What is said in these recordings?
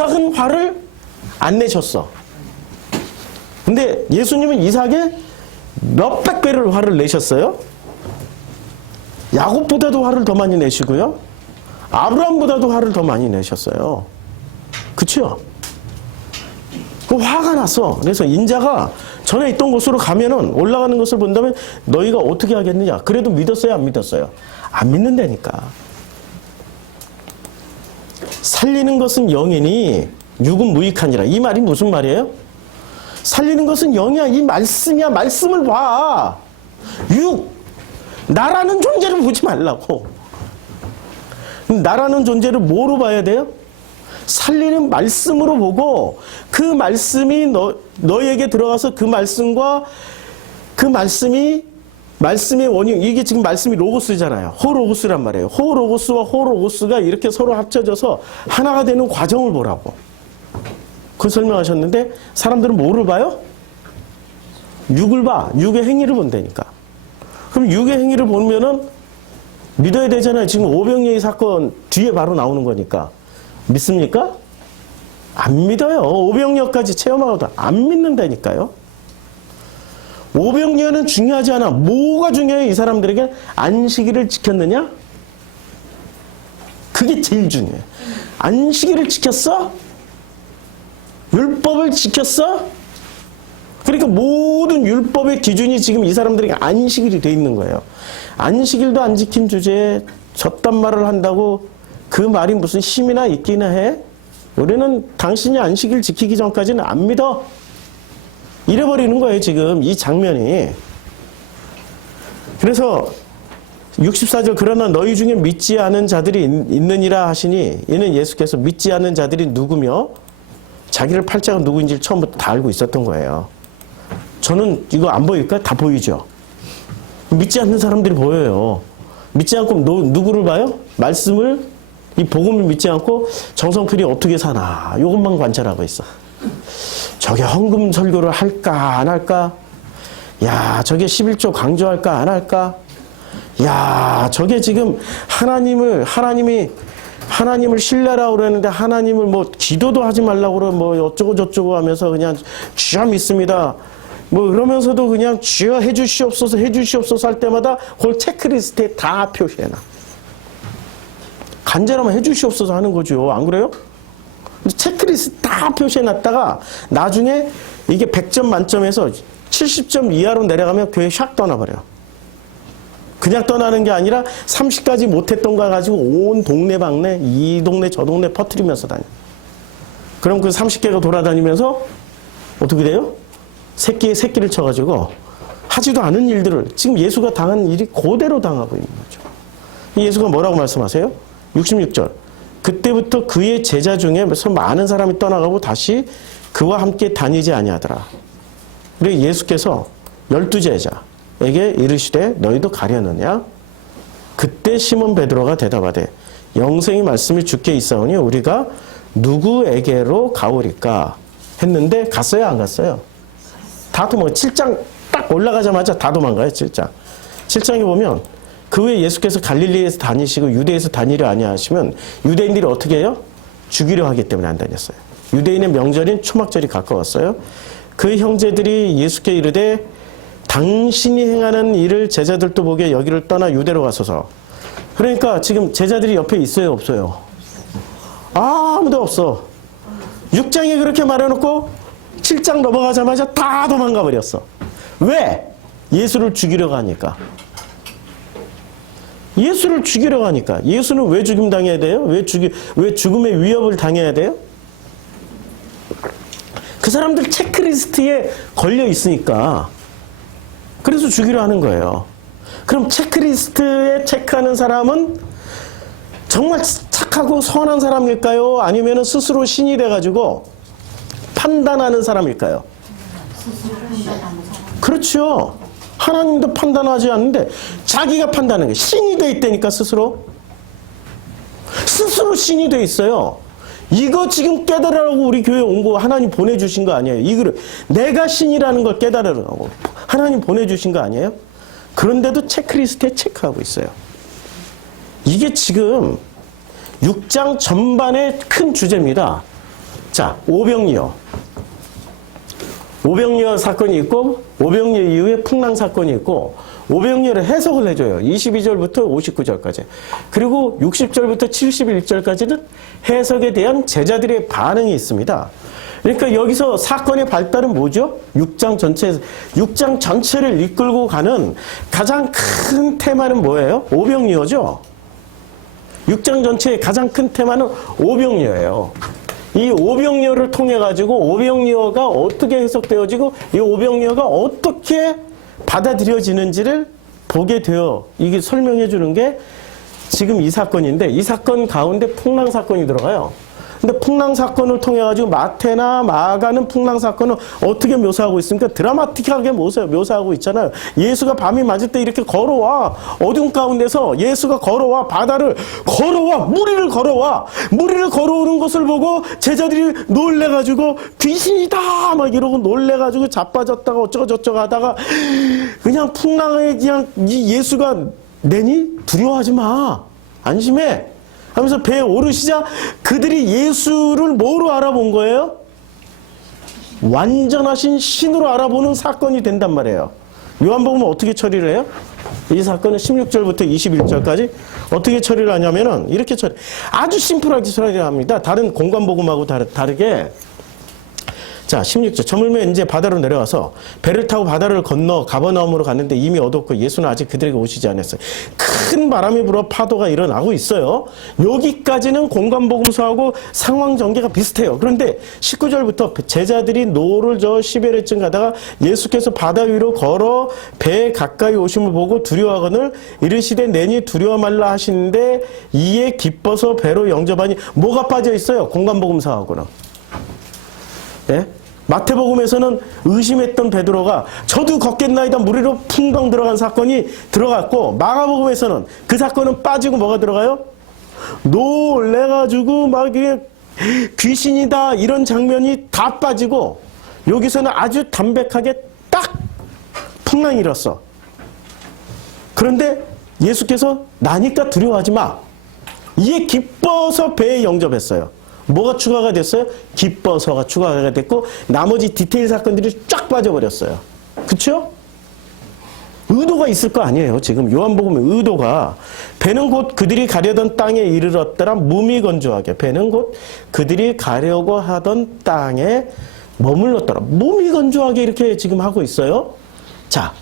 이삭은 화를 안 내셨어. 근데 예수님은 이삭에 몇백 배를 화를 내셨어요. 야곱보다도 화를 더 많이 내시고요. 아브라함보다도 화를 더 많이 내셨어요. 그쵸? 그 화가 났어. 그래서 인자가 전에 있던 곳으로 가면은 올라가는 것을 본다면 너희가 어떻게 하겠느냐. 그래도 믿었어요, 안 믿었어요? 안 믿는다니까. 살리는 것은 영이니 육은 무익하니라. 이 말이 무슨 말이에요? 살리는 것은 영이야. 이 말씀이야. 말씀을 봐. 육. 나라는 존재를 보지 말라고. 나라는 존재를 뭐로 봐야 돼요? 살리는 말씀으로 보고 그 말씀이 너에게 들어가서 그 말씀과 그 말씀의 원형, 이게 지금 말씀이 로고스잖아요. 호로고스란 말이에요. 호로고스와 호로고스가 이렇게 서로 합쳐져서 하나가 되는 과정을 보라고. 그 설명하셨는데 사람들은 뭐를 봐요? 육을 봐. 육의 행위를 본다니까. 그럼 육의 행위를 보면은 믿어야 되잖아요. 지금 오병이의 사건 뒤에 바로 나오는 거니까. 믿습니까? 안 믿어요. 오병이어까지 체험하고도 안 믿는다니까요. 오병이어는 중요하지 않아. 뭐가 중요해요? 이 사람들에게 안식일을 지켰느냐? 그게 제일 중요해. 안식일을 지켰어? 율법을 지켰어? 그러니까 모든 율법의 기준이 지금 이 사람들에게 안식일이 돼 있는 거예요. 안식일도 안 지킨 주제에 저딴 말을 한다고 그 말이 무슨 힘이나 있기나 해? 우리는 당신이 안식일 지키기 전까지는 안 믿어. 잃어버리는 거예요, 지금 이 장면이. 그래서 64절 그러나 너희 중에 믿지 않은 자들이 있느니라 하시니 이는 예수께서 믿지 않는 자들이 누구며 자기를 팔자가 누구인지를 처음부터 다 알고 있었던 거예요. 저는 이거 안 보일까? 다 보이죠? 믿지 않는 사람들이 보여요. 믿지 않고 누구를 봐요? 말씀을, 이 복음을 믿지 않고 정성필이 어떻게 사나 이것만 관찰하고 있어. 저게 헌금 설교를 할까 안 할까? 야, 저게 11조 강조할까 안 할까? 야, 저게 지금 하나님을 신뢰하라고 그러는데 하나님을 뭐 기도도 하지 말라고 그러고 뭐 어쩌고 저쩌고 하면서 그냥 주여 믿습니다. 뭐 그러면서도 그냥 주여 해주시옵소서 할 때마다 그걸 체크리스트에 다 표시해놔. 간절하면 해주시옵소서 하는 거죠. 안 그래요? 체크리스트 다 표시해놨다가 나중에 이게 100점 만점에서 70점 이하로 내려가면 교회 샥 떠나버려. 그냥 떠나는 게 아니라 30까지 못했던 거 가지고 온 동네방네 이 동네 저 동네 퍼뜨리면서 다녀. 그럼 그 30개가 돌아다니면서 어떻게 돼요? 새끼를 쳐가지고 하지도 않은 일들을 지금 예수가 당한 일이 그대로 당하고 있는 거죠. 예수가 뭐라고 말씀하세요? 66절. 그때부터 그의 제자 중에서 많은 사람이 떠나가고 다시 그와 함께 다니지 아니하더라. 그리고 예수께서 12제자에게 이르시되 너희도 가려느냐? 그때 시몬 베드로가 대답하되 영생의 말씀이 주께 있사오니 우리가 누구에게로 가오리까? 했는데 갔어요 안 갔어요? 다 도망가요. 7장 딱 올라가자마자 다 도망가요. 7장에 보면 그 후에 예수께서 갈릴리에서 다니시고 유대에서 다니려 아니하시면 유대인들이 어떻게 해요? 죽이려 하기 때문에 안 다녔어요. 유대인의 명절인 초막절이 가까웠어요. 그 형제들이 예수께 이르되 당신이 행하는 일을 제자들도 보게 여기를 떠나 유대로 가소서. 그러니까 지금 제자들이 옆에 있어요 없어요? 아무도 없어. 6장에 그렇게 말해놓고 7장 넘어가자마자 다 도망가 버렸어. 왜? 예수를 죽이려 가니까. 예수를 죽이려 하니까. 예수는 왜 죽임 당해야 돼요? 왜 죽음의 위협을 당해야 돼요? 그 사람들 체크리스트에 걸려 있으니까. 그래서 죽이려 하는 거예요. 그럼 체크리스트에 체크하는 사람은 정말 착하고 선한 사람일까요? 아니면 스스로 신이 돼가지고 판단하는 사람일까요? 그렇죠. 하나님도 판단하지 않는데 자기가 판단하는 게 신이 돼 있다니까 스스로 신이 돼 있어요. 이거 지금 깨달으라고 우리 교회 온 거 하나님 보내주신 거 아니에요. 이거를 내가 신이라는 걸 깨달으라고 하나님 보내주신 거 아니에요. 그런데도 체크리스트에 체크하고 있어요. 이게 지금 6장 전반의 큰 주제입니다. 자, 오병이어. 오병이어 사건이 있고 오병이어 이후에 풍랑 사건이 있고 오병이어를 해석을 해줘요. 22절부터 59절까지. 그리고 60절부터 71절까지는 해석에 대한 제자들의 반응이 있습니다. 그러니까 여기서 사건의 발달은 뭐죠? 6장 전체를 이끌고 가는 가장 큰 테마는 뭐예요? 오병이어죠. 6장 전체의 가장 큰 테마는 오병이어예요. 이 오병이어를 통해 가지고 오병이어가 어떻게 해석되어지고 이 오병이어가 어떻게 받아들여지는지를 보게 되어 이게 설명해 주는 게 지금 이 사건인데 이 사건 가운데 풍랑 사건이 들어가요. 근데 풍랑 사건을 통해 가지고 마태나 마가는 풍랑 사건을 어떻게 묘사하고 있습니까? 드라마틱하게 묘사하고 있잖아요. 예수가 밤이 맞을 때 이렇게 걸어와. 어둠 가운데서 예수가 걸어와. 바다를 걸어와. 무리를 걸어오는 것을 보고 제자들이 놀래가지고 귀신이다 막 이러고 놀래가지고 자빠졌다가 어쩌고저쩌고 하다가 그냥 풍랑에 그냥 예수가 내니? 두려워하지 마. 안심해. 하면서 배에 오르시자 그들이 예수를 뭐로 알아본 거예요? 완전하신 신으로 알아보는 사건이 된단 말이에요. 요한복음은 어떻게 처리를 해요? 이 사건은 16절부터 21절까지 어떻게 처리를 하냐면은 이렇게 아주 심플하게 처리를 합니다. 다른 공관복음하고 다르게. 자, 16절. 저물매 이제 바다로 내려와서 배를 타고 바다를 건너 가버나움으로 갔는데 이미 어둡고 예수는 아직 그들에게 오시지 않았어요. 큰 바람이 불어 파도가 일어나고 있어요. 여기까지는 공관복음서하고 상황 전개가 비슷해요. 그런데 19절부터 제자들이 노를 저 10여리쯤 가다가 예수께서 바다 위로 걸어 배에 가까이 오심을 보고 두려워하거늘 이르시되 내니 두려워 말라 하시는데 이에 기뻐서 배로 영접하니 뭐가 빠져 있어요? 공관복음서하고는. 예? 마태복음에서는 의심했던 베드로가 저도 걷겠나이다 무리로 풍덩 들어간 사건이 들어갔고 마가복음에서는 그 사건은 빠지고 뭐가 들어가요? 놀래가지고 막 이게 귀신이다 이런 장면이 다 빠지고 여기서는 아주 담백하게 딱 풍랑이 일었어. 그런데 예수께서 나니까 두려워하지 마. 이에 기뻐서 배에 영접했어요. 뭐가 추가가 됐어요? 기뻐서가 추가가 됐고 나머지 디테일 사건들이 쫙 빠져버렸어요. 그렇죠? 의도가 있을 거 아니에요. 지금 요한복음의 의도가 배는 곧 그들이 가려던 땅에 이르렀더라. 무미건조하게 배는 곧 그들이 가려고 하던 땅에 머물렀더라. 무미건조하게 이렇게 지금 하고 있어요. 자,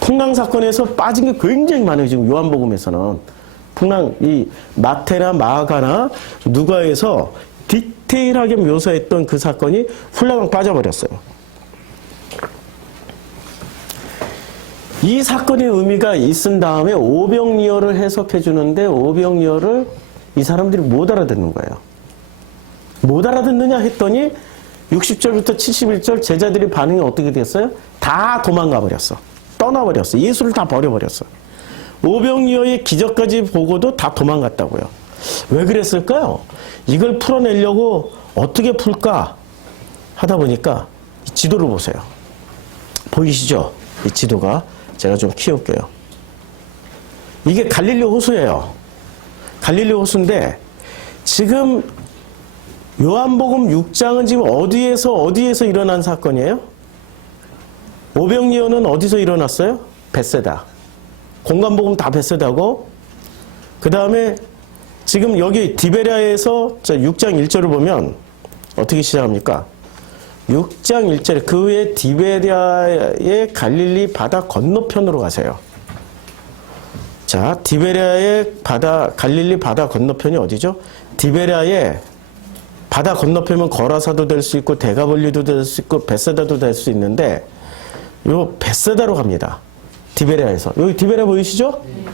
풍랑 사건에서 빠진 게 굉장히 많아요. 지금 요한복음에서는. 풍랑, 이 마태나 마가나 누가에서 디테일하게 묘사했던 그 사건이 훌라방 빠져버렸어요. 이 사건의 의미가 있은 다음에 오병이어를 해석해 주는데 오병이어를 이 사람들이 못 알아듣는 거예요. 못 알아듣느냐 했더니 60절부터 71절 제자들의 반응이 어떻게 됐어요? 다 도망가 버렸어. 떠나버렸어. 예수를 다 버려버렸어. 오병이어의 기적까지 보고도 다 도망갔다고요. 왜 그랬을까요? 이걸 풀어내려고 어떻게 풀까 하다 보니까 이 지도를 보세요. 보이시죠? 이 지도가 제가 좀 키울게요. 이게 갈릴리 호수예요. 갈릴리 호수인데 지금 요한복음 6장은 지금 어디에서 일어난 사건이에요? 오병이어는 어디서 일어났어요? 벳세다. 공관복음 다 벳세다고 그 다음에 지금 여기 디베랴에서 6장 1절을 보면 어떻게 시작합니까? 6장 1절에 그 후에 디베랴의 갈릴리 바다 건너편으로 가세요. 자, 디베랴의 갈릴리 바다 건너편이 어디죠? 디베랴의 바다 건너편은 거라사도 될 수 있고 데가볼리도 될 수 있고 벳세다도 될 수 있는데 요 벳세다로 갑니다. 디베랴에서. 여기 디베랴 보이시죠? 네.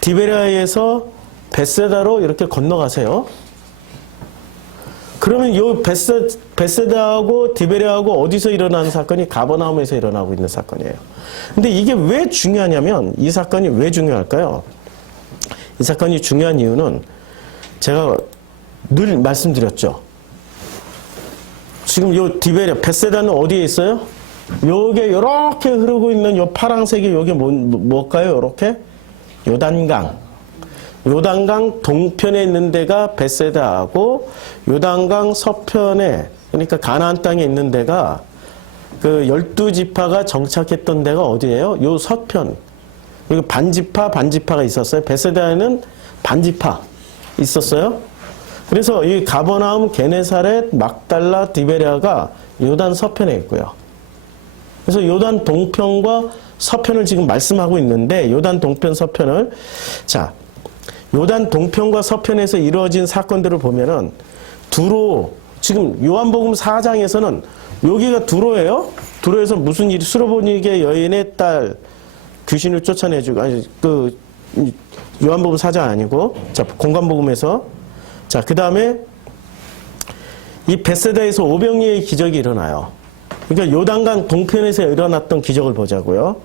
디베랴에서 벳세다로 이렇게 건너가세요. 그러면 요 벳세다하고 디베랴하고 어디서 일어나는 사건이 가버나움에서 일어나고 있는 사건이에요. 근데 이게 왜 중요하냐면 이 사건이 왜 중요할까요? 이 사건이 중요한 이유는 제가 늘 말씀드렸죠. 지금 요 디베랴 벳세다는 어디에 있어요? 요게 이렇게 흐르고 있는 요 파란색이 요게 뭘까요? 요렇게 요단강. 요단강 동편에 있는 데가 벳세다하고 요단강 서편에, 그러니까 가나안 땅에 있는 데가 그 12지파가 정착했던 데가 어디예요? 요 서편. 여기 반지파가 있었어요. 벳세다에는 반지파 있었어요. 그래서 이 가버나움, 게네사렛, 막달라, 디베랴가 요단 서편에 있고요. 그래서 요단 동편과 서편을 지금 말씀하고 있는데, 요단 동편 서편을, 자, 요단 동편과 서편에서 이루어진 사건들을 보면은 두로, 지금 요한복음 4장에서는 여기가 두로예요. 두로에서 무슨 일이, 수로보니게 여인의 딸 귀신을 쫓아내주고, 아니 그 요한복음 4장 아니고, 자, 공관복음에서, 자, 그 다음에 이 벳세다에서 오병이의 기적이 일어나요. 그러니까 요단강 동편에서 일어났던 기적을 보자고요.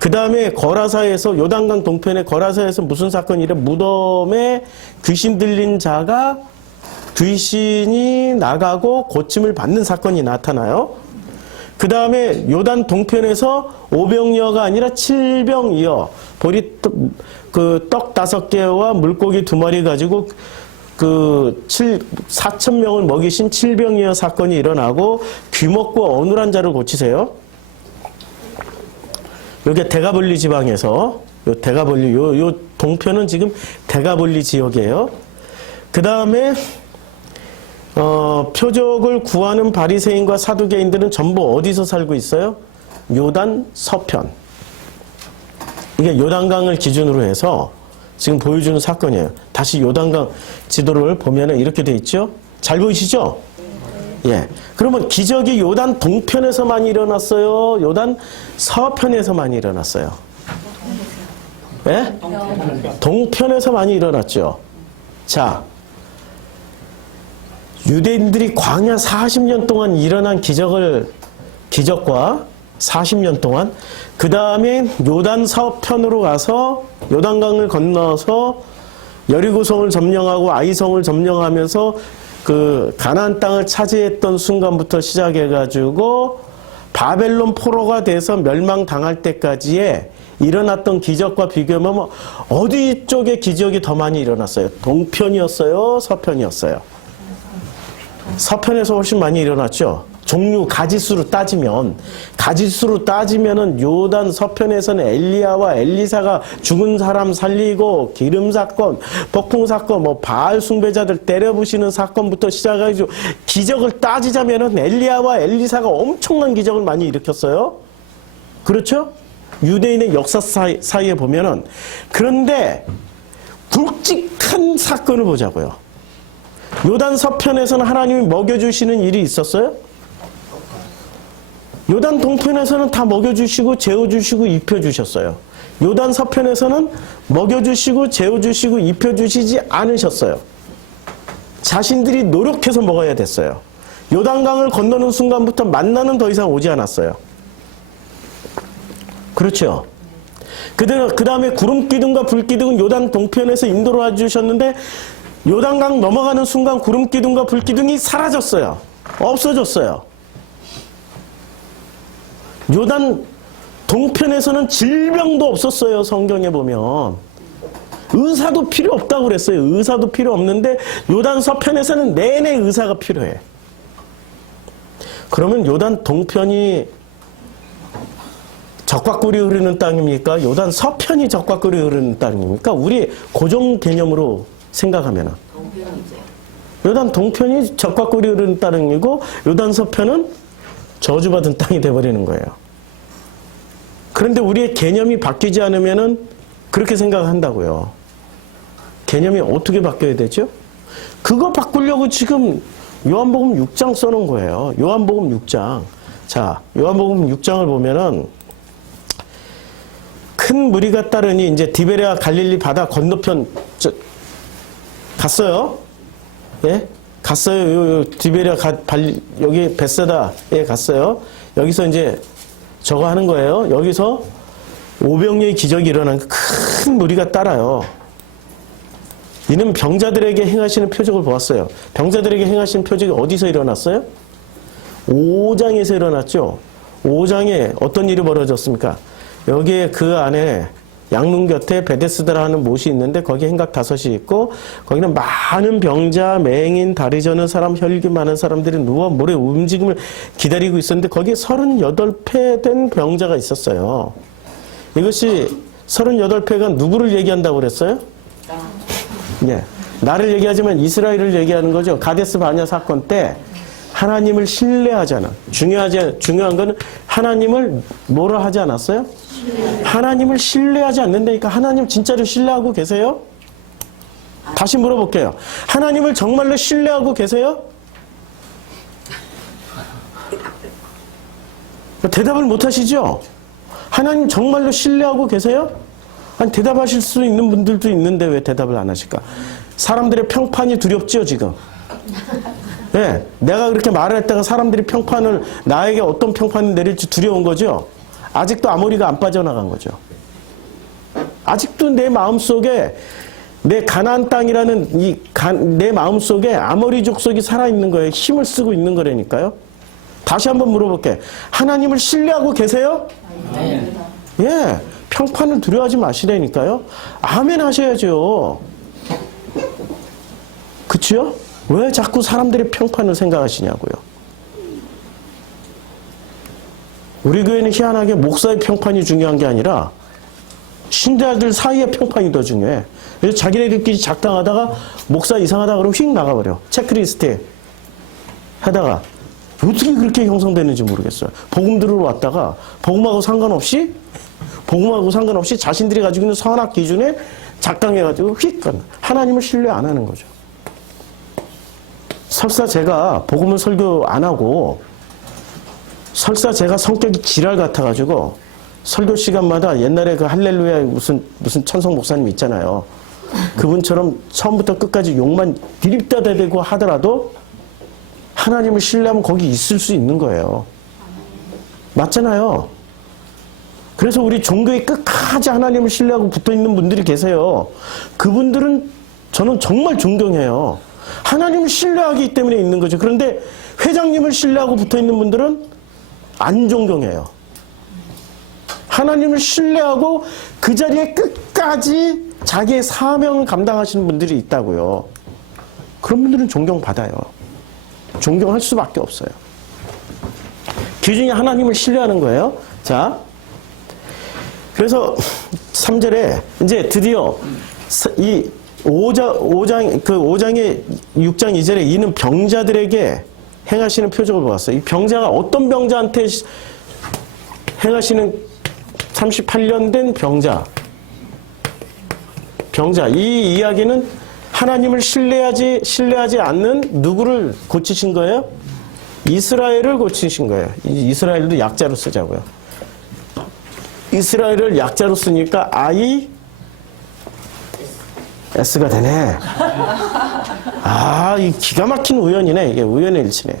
그 다음에 거라사에서, 요단강 동편의 거라사에서 무슨 사건이 일어나? 무덤에 귀신 들린 자가 귀신이 나가고 고침을 받는 사건이 나타나요. 그 다음에 요단 동편에서 오병이어가 아니라 칠병이어, 그 떡 5개와 물고기 2마리 가지고 4,000명을 먹이신 칠병이어 사건이 일어나고 귀먹고 어눌한 자를 고치세요. 여기 대가볼리 지방에서, 요 동편은 지금 대가볼리 지역이에요. 그 다음에 표적을 구하는 바리새인과 사두개인들은 전부 어디서 살고 있어요? 요단 서편. 이게 요단강을 기준으로 해서 지금 보여주는 사건이에요. 다시 요단강 지도를 보면은 이렇게 돼 있죠? 잘 보이시죠? 예. 그러면 기적이 요단 동편에서 많이 일어났어요? 요단 서편에서 많이 일어났어요? 예? 동편에서 많이 일어났죠. 자, 유대인들이 광야 40년 동안 일어난 기적과 40년 동안, 그 다음에 요단 서편으로 가서 요단강을 건너서 여리고성을 점령하고 아이성을 점령하면서 그 가나안 땅을 차지했던 순간부터 시작해가지고 바벨론 포로가 돼서 멸망당할 때까지의 일어났던 기적과 비교하면 어디 쪽에 기적이 더 많이 일어났어요? 동편이었어요? 서편이었어요? 서편에서 훨씬 많이 일어났죠. 종류 가지수로 따지면은 요단 서편에서는 엘리야와 엘리사가 죽은 사람 살리고 기름 사건, 폭풍 사건, 뭐 바알 숭배자들 때려부시는 사건부터 시작해가지고 기적을 따지자면은 엘리야와 엘리사가 엄청난 기적을 많이 일으켰어요. 그렇죠? 유대인의 역사 사이에 보면은. 그런데 굵직한 사건을 보자고요. 요단 서편에서는 하나님이 먹여주시는 일이 있었어요? 요단 동편에서는 다 먹여주시고 재워주시고 입혀주셨어요. 요단 서편에서는 먹여주시고 재워주시고 입혀주시지 않으셨어요. 자신들이 노력해서 먹어야 됐어요. 요단강을 건너는 순간부터 만나는 더 이상 오지 않았어요. 그렇죠? 그 다음에 구름기둥과 불기둥은 요단 동편에서 인도로 와주셨는데 요단강 넘어가는 순간 구름기둥과 불기둥이 사라졌어요. 없어졌어요. 요단 동편에서는 질병도 없었어요. 성경에 보면. 의사도 필요 없다고 그랬어요. 의사도 필요 없는데 요단 서편에서는 내내 의사가 필요해. 그러면 요단 동편이 적과 꿀이 흐르는 땅입니까? 요단 서편이 적과 꿀이 흐르는 땅입니까? 우리 고정 개념으로 생각하면은. 요단 동편이 적과 꿀이 흐르는 땅이고 요단 서편은 저주받은 땅이 돼버리는 거예요. 그런데 우리의 개념이 바뀌지 않으면은 그렇게 생각한다고요. 개념이 어떻게 바뀌어야 되죠? 그거 바꾸려고 지금 요한복음 6장 써놓은 거예요. 요한복음 6장. 자, 요한복음 6장을 보면은 큰 무리가 따르니 이제 디베랴 갈릴리 바다 건너편 갔어요. 예? 갔어요. 요 디베랴 여기 벳세다에 갔어요. 여기서 이제 저거 하는 거예요. 여기서 오병이의 기적이 일어난 큰 무리가 따라요. 이는 병자들에게 행하시는 표적을 보았어요. 병자들에게 행하시는 표적이 어디서 일어났어요? 5장에서 일어났죠. 5장에 어떤 일이 벌어졌습니까? 여기에 그 안에 양문 곁에 베데스다라는 못이 있는데 거기 행각 5이 있고 거기는 많은 병자, 맹인, 다리 저는 사람, 혈기 많은 사람들이 누워 모래 움직임을 기다리고 있었는데 거기에 38폐 된 병자가 있었어요. 이것이 38폐가 누구를 얘기한다고 그랬어요? 예. 나를 얘기하지만 이스라엘을 얘기하는 거죠. 가데스 바냐 사건 때 하나님을 신뢰하잖아. 중요한 거는 하나님을 뭐라 하지 않았어요? 하나님을 신뢰하지 않는다니까. 하나님 진짜로 신뢰하고 계세요? 다시 물어볼게요. 하나님을 정말로 신뢰하고 계세요? 대답을 못 하시죠? 하나님 정말로 신뢰하고 계세요? 아니, 대답하실 수 있는 분들도 있는데 왜 대답을 안 하실까? 사람들의 평판이 두렵죠, 지금? 네, 내가 그렇게 말을 했다가 사람들이 평판을, 나에게 어떤 평판을 내릴지 두려운 거죠? 아직도 아모리가 안 빠져나간 거죠. 아직도 내 마음속에, 내 가나안 땅이라는 내 마음속에 아모리 족속이 살아있는 거예요. 힘을 쓰고 있는 거라니까요. 다시 한번 물어볼게. 하나님을 신뢰하고 계세요? 네. 예, 평판을 두려워하지 마시라니까요. 아멘 하셔야죠. 그치요? 왜 자꾸 사람들의 평판을 생각하시냐고요. 우리 교회는 희한하게 목사의 평판이 중요한 게 아니라 신자들 사이의 평판이 더 중요해. 그래서 자기네들끼리 작당하다가 목사 이상하다 그러면 휙 나가버려. 체크리스트에 하다가 어떻게 그렇게 형성되는지 모르겠어요. 복음 들으러 왔다가 복음하고 상관없이 자신들이 가지고 있는 선악 기준에 작당해가지고 휙 간다. 하나님을 신뢰 안 하는 거죠. 설사 제가 복음을 설교 안 하고 설사 제가 성격이 지랄 같아가지고 설교 시간마다 옛날에 그 할렐루야 무슨 천성 목사님 있잖아요. 그분처럼 처음부터 끝까지 욕만 디립다 대대고 하더라도 하나님을 신뢰하면 거기 있을 수 있는 거예요. 맞잖아요. 그래서 우리 종교에 끝까지 하나님을 신뢰하고 붙어있는 분들이 계세요. 그분들은 저는 정말 존경해요. 하나님을 신뢰하기 때문에 있는 거죠. 그런데 회장님을 신뢰하고 붙어있는 분들은 안 존경해요. 하나님을 신뢰하고 그 자리에 끝까지 자기의 사명을 감당하시는 분들이 있다고요. 그런 분들은 존경받아요. 존경할 수밖에 없어요. 기준이 하나님을 신뢰하는 거예요. 자, 그래서 3절에 이제 드디어 이 5장의 6장 2절에 이는 병자들에게 행하시는 표적을 보았어요. 이 병자가 어떤 병자한테 행하시는 38년 된 병자, 이 이야기는 하나님을 신뢰하지 않는 누구를 고치신 거예요? 이스라엘을 고치신 거예요. 이스라엘도 약자로 쓰자고요. 이스라엘을 약자로 쓰니까 S가 되네. 이 기가 막힌 우연이네. 이게 우연의 일치네.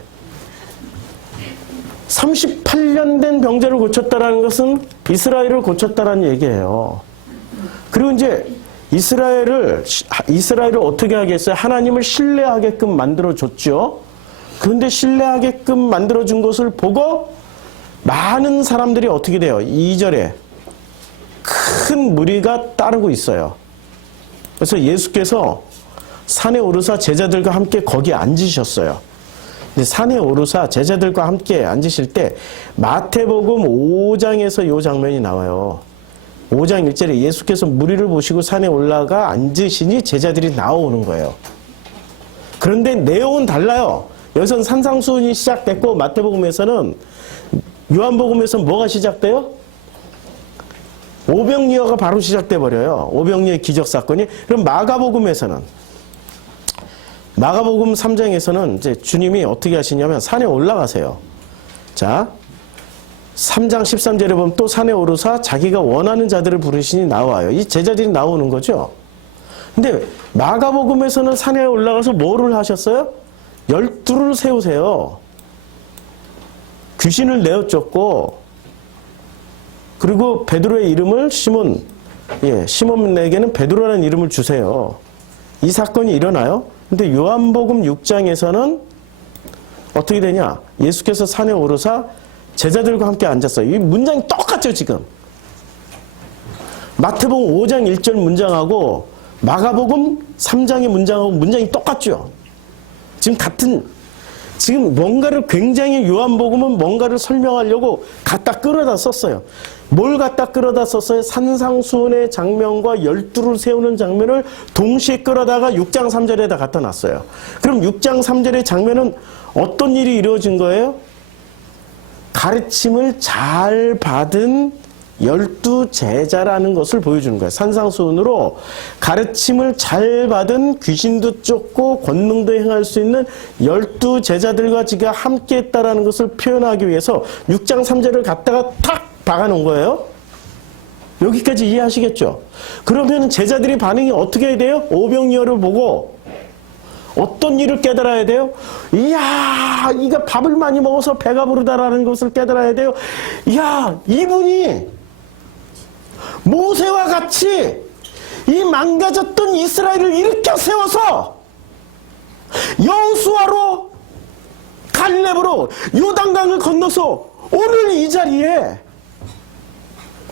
38년 된 병자를 고쳤다라는 것은 이스라엘을 고쳤다라는 얘기예요. 그리고 이제 이스라엘을 어떻게 하겠어요? 하나님을 신뢰하게끔 만들어줬죠. 그런데 신뢰하게끔 만들어준 것을 보고 많은 사람들이 어떻게 돼요? 2절에 큰 무리가 따르고 있어요. 그래서 예수께서 산에 오르사 제자들과 함께 거기 앉으셨어요. 근데 산에 오르사 제자들과 함께 앉으실 때 마태복음 5장에서 이 장면이 나와요. 5장 1절에 예수께서 무리를 보시고 산에 올라가 앉으시니 제자들이 나오는 거예요. 그런데 내용은 달라요. 여기서는 산상수훈이 시작됐고 마태복음에서는 요한복음에서는 뭐가 시작돼요? 오병이어가 바로 시작돼 버려요. 오병이어의 기적 사건이. 그럼 마가복음 3장에서는 이제 주님이 어떻게 하시냐면 산에 올라가세요. 자, 3장 13절에 보면 또 산에 오르사 자기가 원하는 자들을 부르시니 나와요. 이 제자들이 나오는 거죠. 근데 마가복음에서는 산에 올라가서 뭐를 하셨어요? 12를 세우세요. 귀신을 내어 쫓고, 그리고 베드로의 이름을 시몬에게는 베드로라는 이름을 주세요. 이 사건이 일어나요. 근데 요한복음 6장에서는 어떻게 되냐? 예수께서 산에 오르사 제자들과 함께 앉았어요. 이 문장이 똑같죠, 지금. 마태복음 5장 1절 문장하고 마가복음 3장의 문장하고 문장이 똑같죠. 지금 뭔가를 굉장히 요한복음은 뭔가를 설명하려고 갖다 끌어다 썼어요. 뭘 갖다 끌어다 썼어요? 산상수훈의 장면과 12를 세우는 장면을 동시에 끌어다가 6장 3절에다 갖다 놨어요. 그럼 6장 3절의 장면은 어떤 일이 이루어진 거예요? 가르침을 잘 받은 12 제자라는 것을 보여주는 거예요. 산상수훈으로 가르침을 잘 받은 귀신도 쫓고 권능도 행할 수 있는 12 제자들과 지가 함께 했다라는 것을 표현하기 위해서 6장 3절을 갖다가 탁 박아놓은 거예요. 여기까지 이해하시겠죠? 그러면 제자들이 반응이 어떻게 해야 돼요? 오병이어를 보고 어떤 일을 깨달아야 돼요? 이야, 이가 밥을 많이 먹어서 배가 부르다라는 것을 깨달아야 돼요. 이야, 이분이 모세와 같이 이 망가졌던 이스라엘을 일으켜 세워서 여호수아로 갈렙으로 요단강을 건너서 오늘 이 자리에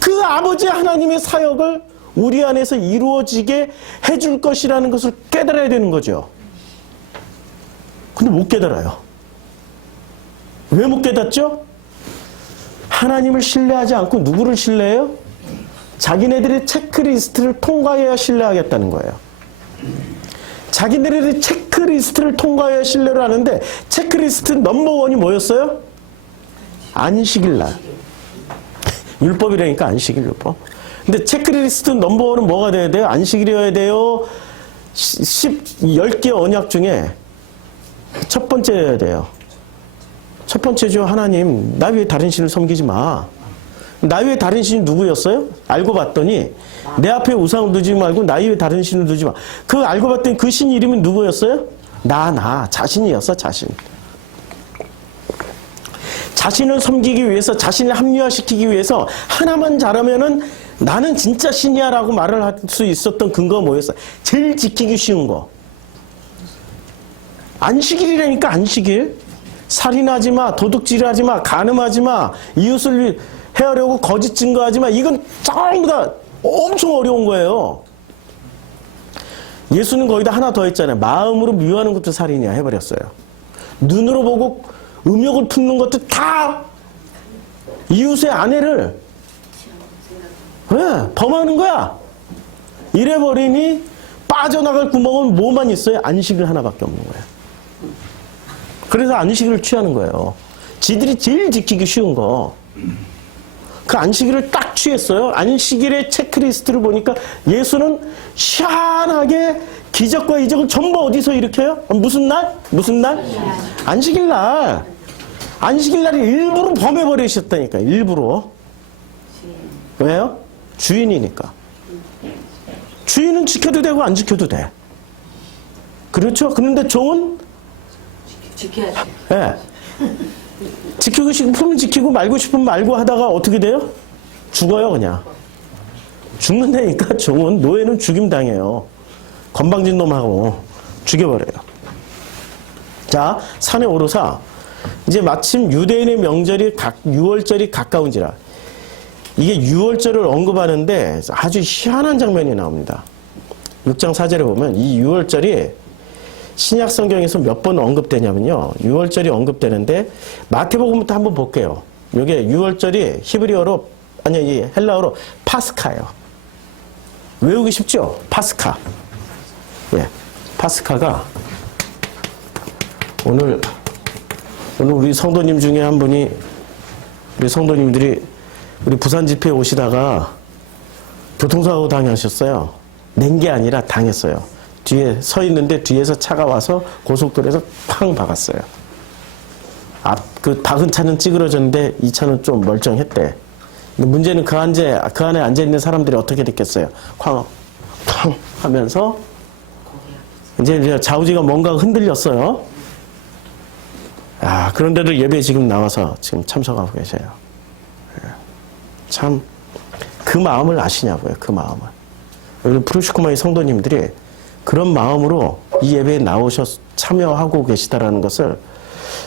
그 아버지 하나님의 사역을 우리 안에서 이루어지게 해줄 것이라는 것을 깨달아야 되는 거죠. 근데 못 깨달아요. 왜 못 깨닫죠? 하나님을 신뢰하지 않고 누구를 신뢰해요? 자기네들의 체크리스트를 통과해야 신뢰하겠다는 거예요. 자기네들의 체크리스트를 통과해야 신뢰를 하는데 체크리스트 넘버원이 뭐였어요? 안식일 날. 율법이라니까 안식일 율법. 근데 체크리스트 넘버원은 뭐가 돼야 돼요? 안식일이어야 돼요. 10개 언약 중에 첫 번째여야 돼요. 첫 번째죠. 하나님, 나 위에 다른 신을 섬기지 마. 나 위에 다른 신이 누구였어요? 알고 봤더니 내 앞에 우상을 두지 말고 나 위에 다른 신을 두지 마. 그 알고 봤더니 그 신 이름이 누구였어요? 나 자신이었어. 자신을 섬기기 위해서, 자신을 합리화시키기 위해서 하나만 잘하면은 나는 진짜 신이야 라고 말을 할 수 있었던 근거가 뭐였어요? 제일 지키기 쉬운 거. 안식일이라니까. 안식일. 살인하지 마, 도둑질하지 마, 간음하지 마, 이웃을 헤아려고 거짓 증거하지 마. 이건 전부 다 엄청 어려운 거예요. 예수는 거기다 하나 더 했잖아요. 마음으로 미워하는 것도 살인이야 해버렸어요. 눈으로 보고 음욕을 품는 것도 다 이웃의 아내를 범하는 거야. 이래버리니 빠져나갈 구멍은 뭐만 있어요? 안식일 하나밖에 없는 거야. 그래서 안식일을 취하는 거예요. 지들이 제일 지키기 쉬운 거. 그 안식일을 딱 취했어요. 안식일의 체크리스트를 보니까 예수는 희한하게 기적과 이적을 전부 어디서 일으켜요? 무슨 날? 안식일 날. 안식일 날을 일부러 범해버리셨다니까. 일부러. 왜요? 주인이니까. 주인은 지켜도 되고 안 지켜도 돼. 그렇죠? 그런데 종은 지켜야지. 예. 지키고 싶으면 지키고 말고 싶으면 말고 하다가 어떻게 돼요? 죽어요, 그냥. 죽는다니까. 종은, 노예는 죽임 당해요. 건방진 놈하고 죽여버려요. 자, 산에 오르사 이제 마침 유대인의 명절이 6월절이 가까운지라. 이게 6월절을 언급하는데 아주 희한한 장면이 나옵니다. 6장 4절에 보면 이 6월절이 신약 성경에서 몇 번 언급되냐면요. 6월절이 언급되는데 마태복음부터 한번 볼게요. 이게 6월절이 히브리어로 이 헬라어로 파스카예요. 외우기 쉽죠? 파스카. 예. 파스카가 오늘 우리 성도님 중에 한 분이 우리 성도님들이 우리 부산 집회에 오시다가 교통사고 당하셨어요. 낸 게 아니라 당했어요. 뒤에 서 있는데 뒤에서 차가 와서 고속도로에서 팡 박았어요. 그 박은 차는 찌그러졌는데 이 차는 좀 멀쩡했대. 근데 문제는 그 안에 앉아있는 사람들이 어떻게 됐겠어요? 쾅 하면서 이제 좌우지가 뭔가 흔들렸어요. 그런데도 예배 지금 나와서 지금 참석하고 계세요. 참, 그 마음을 아시냐고요, 그 마음을. 우리 프루시코마의 성도님들이 그런 마음으로 이 예배에 나오셔서 참여하고 계시다라는 것을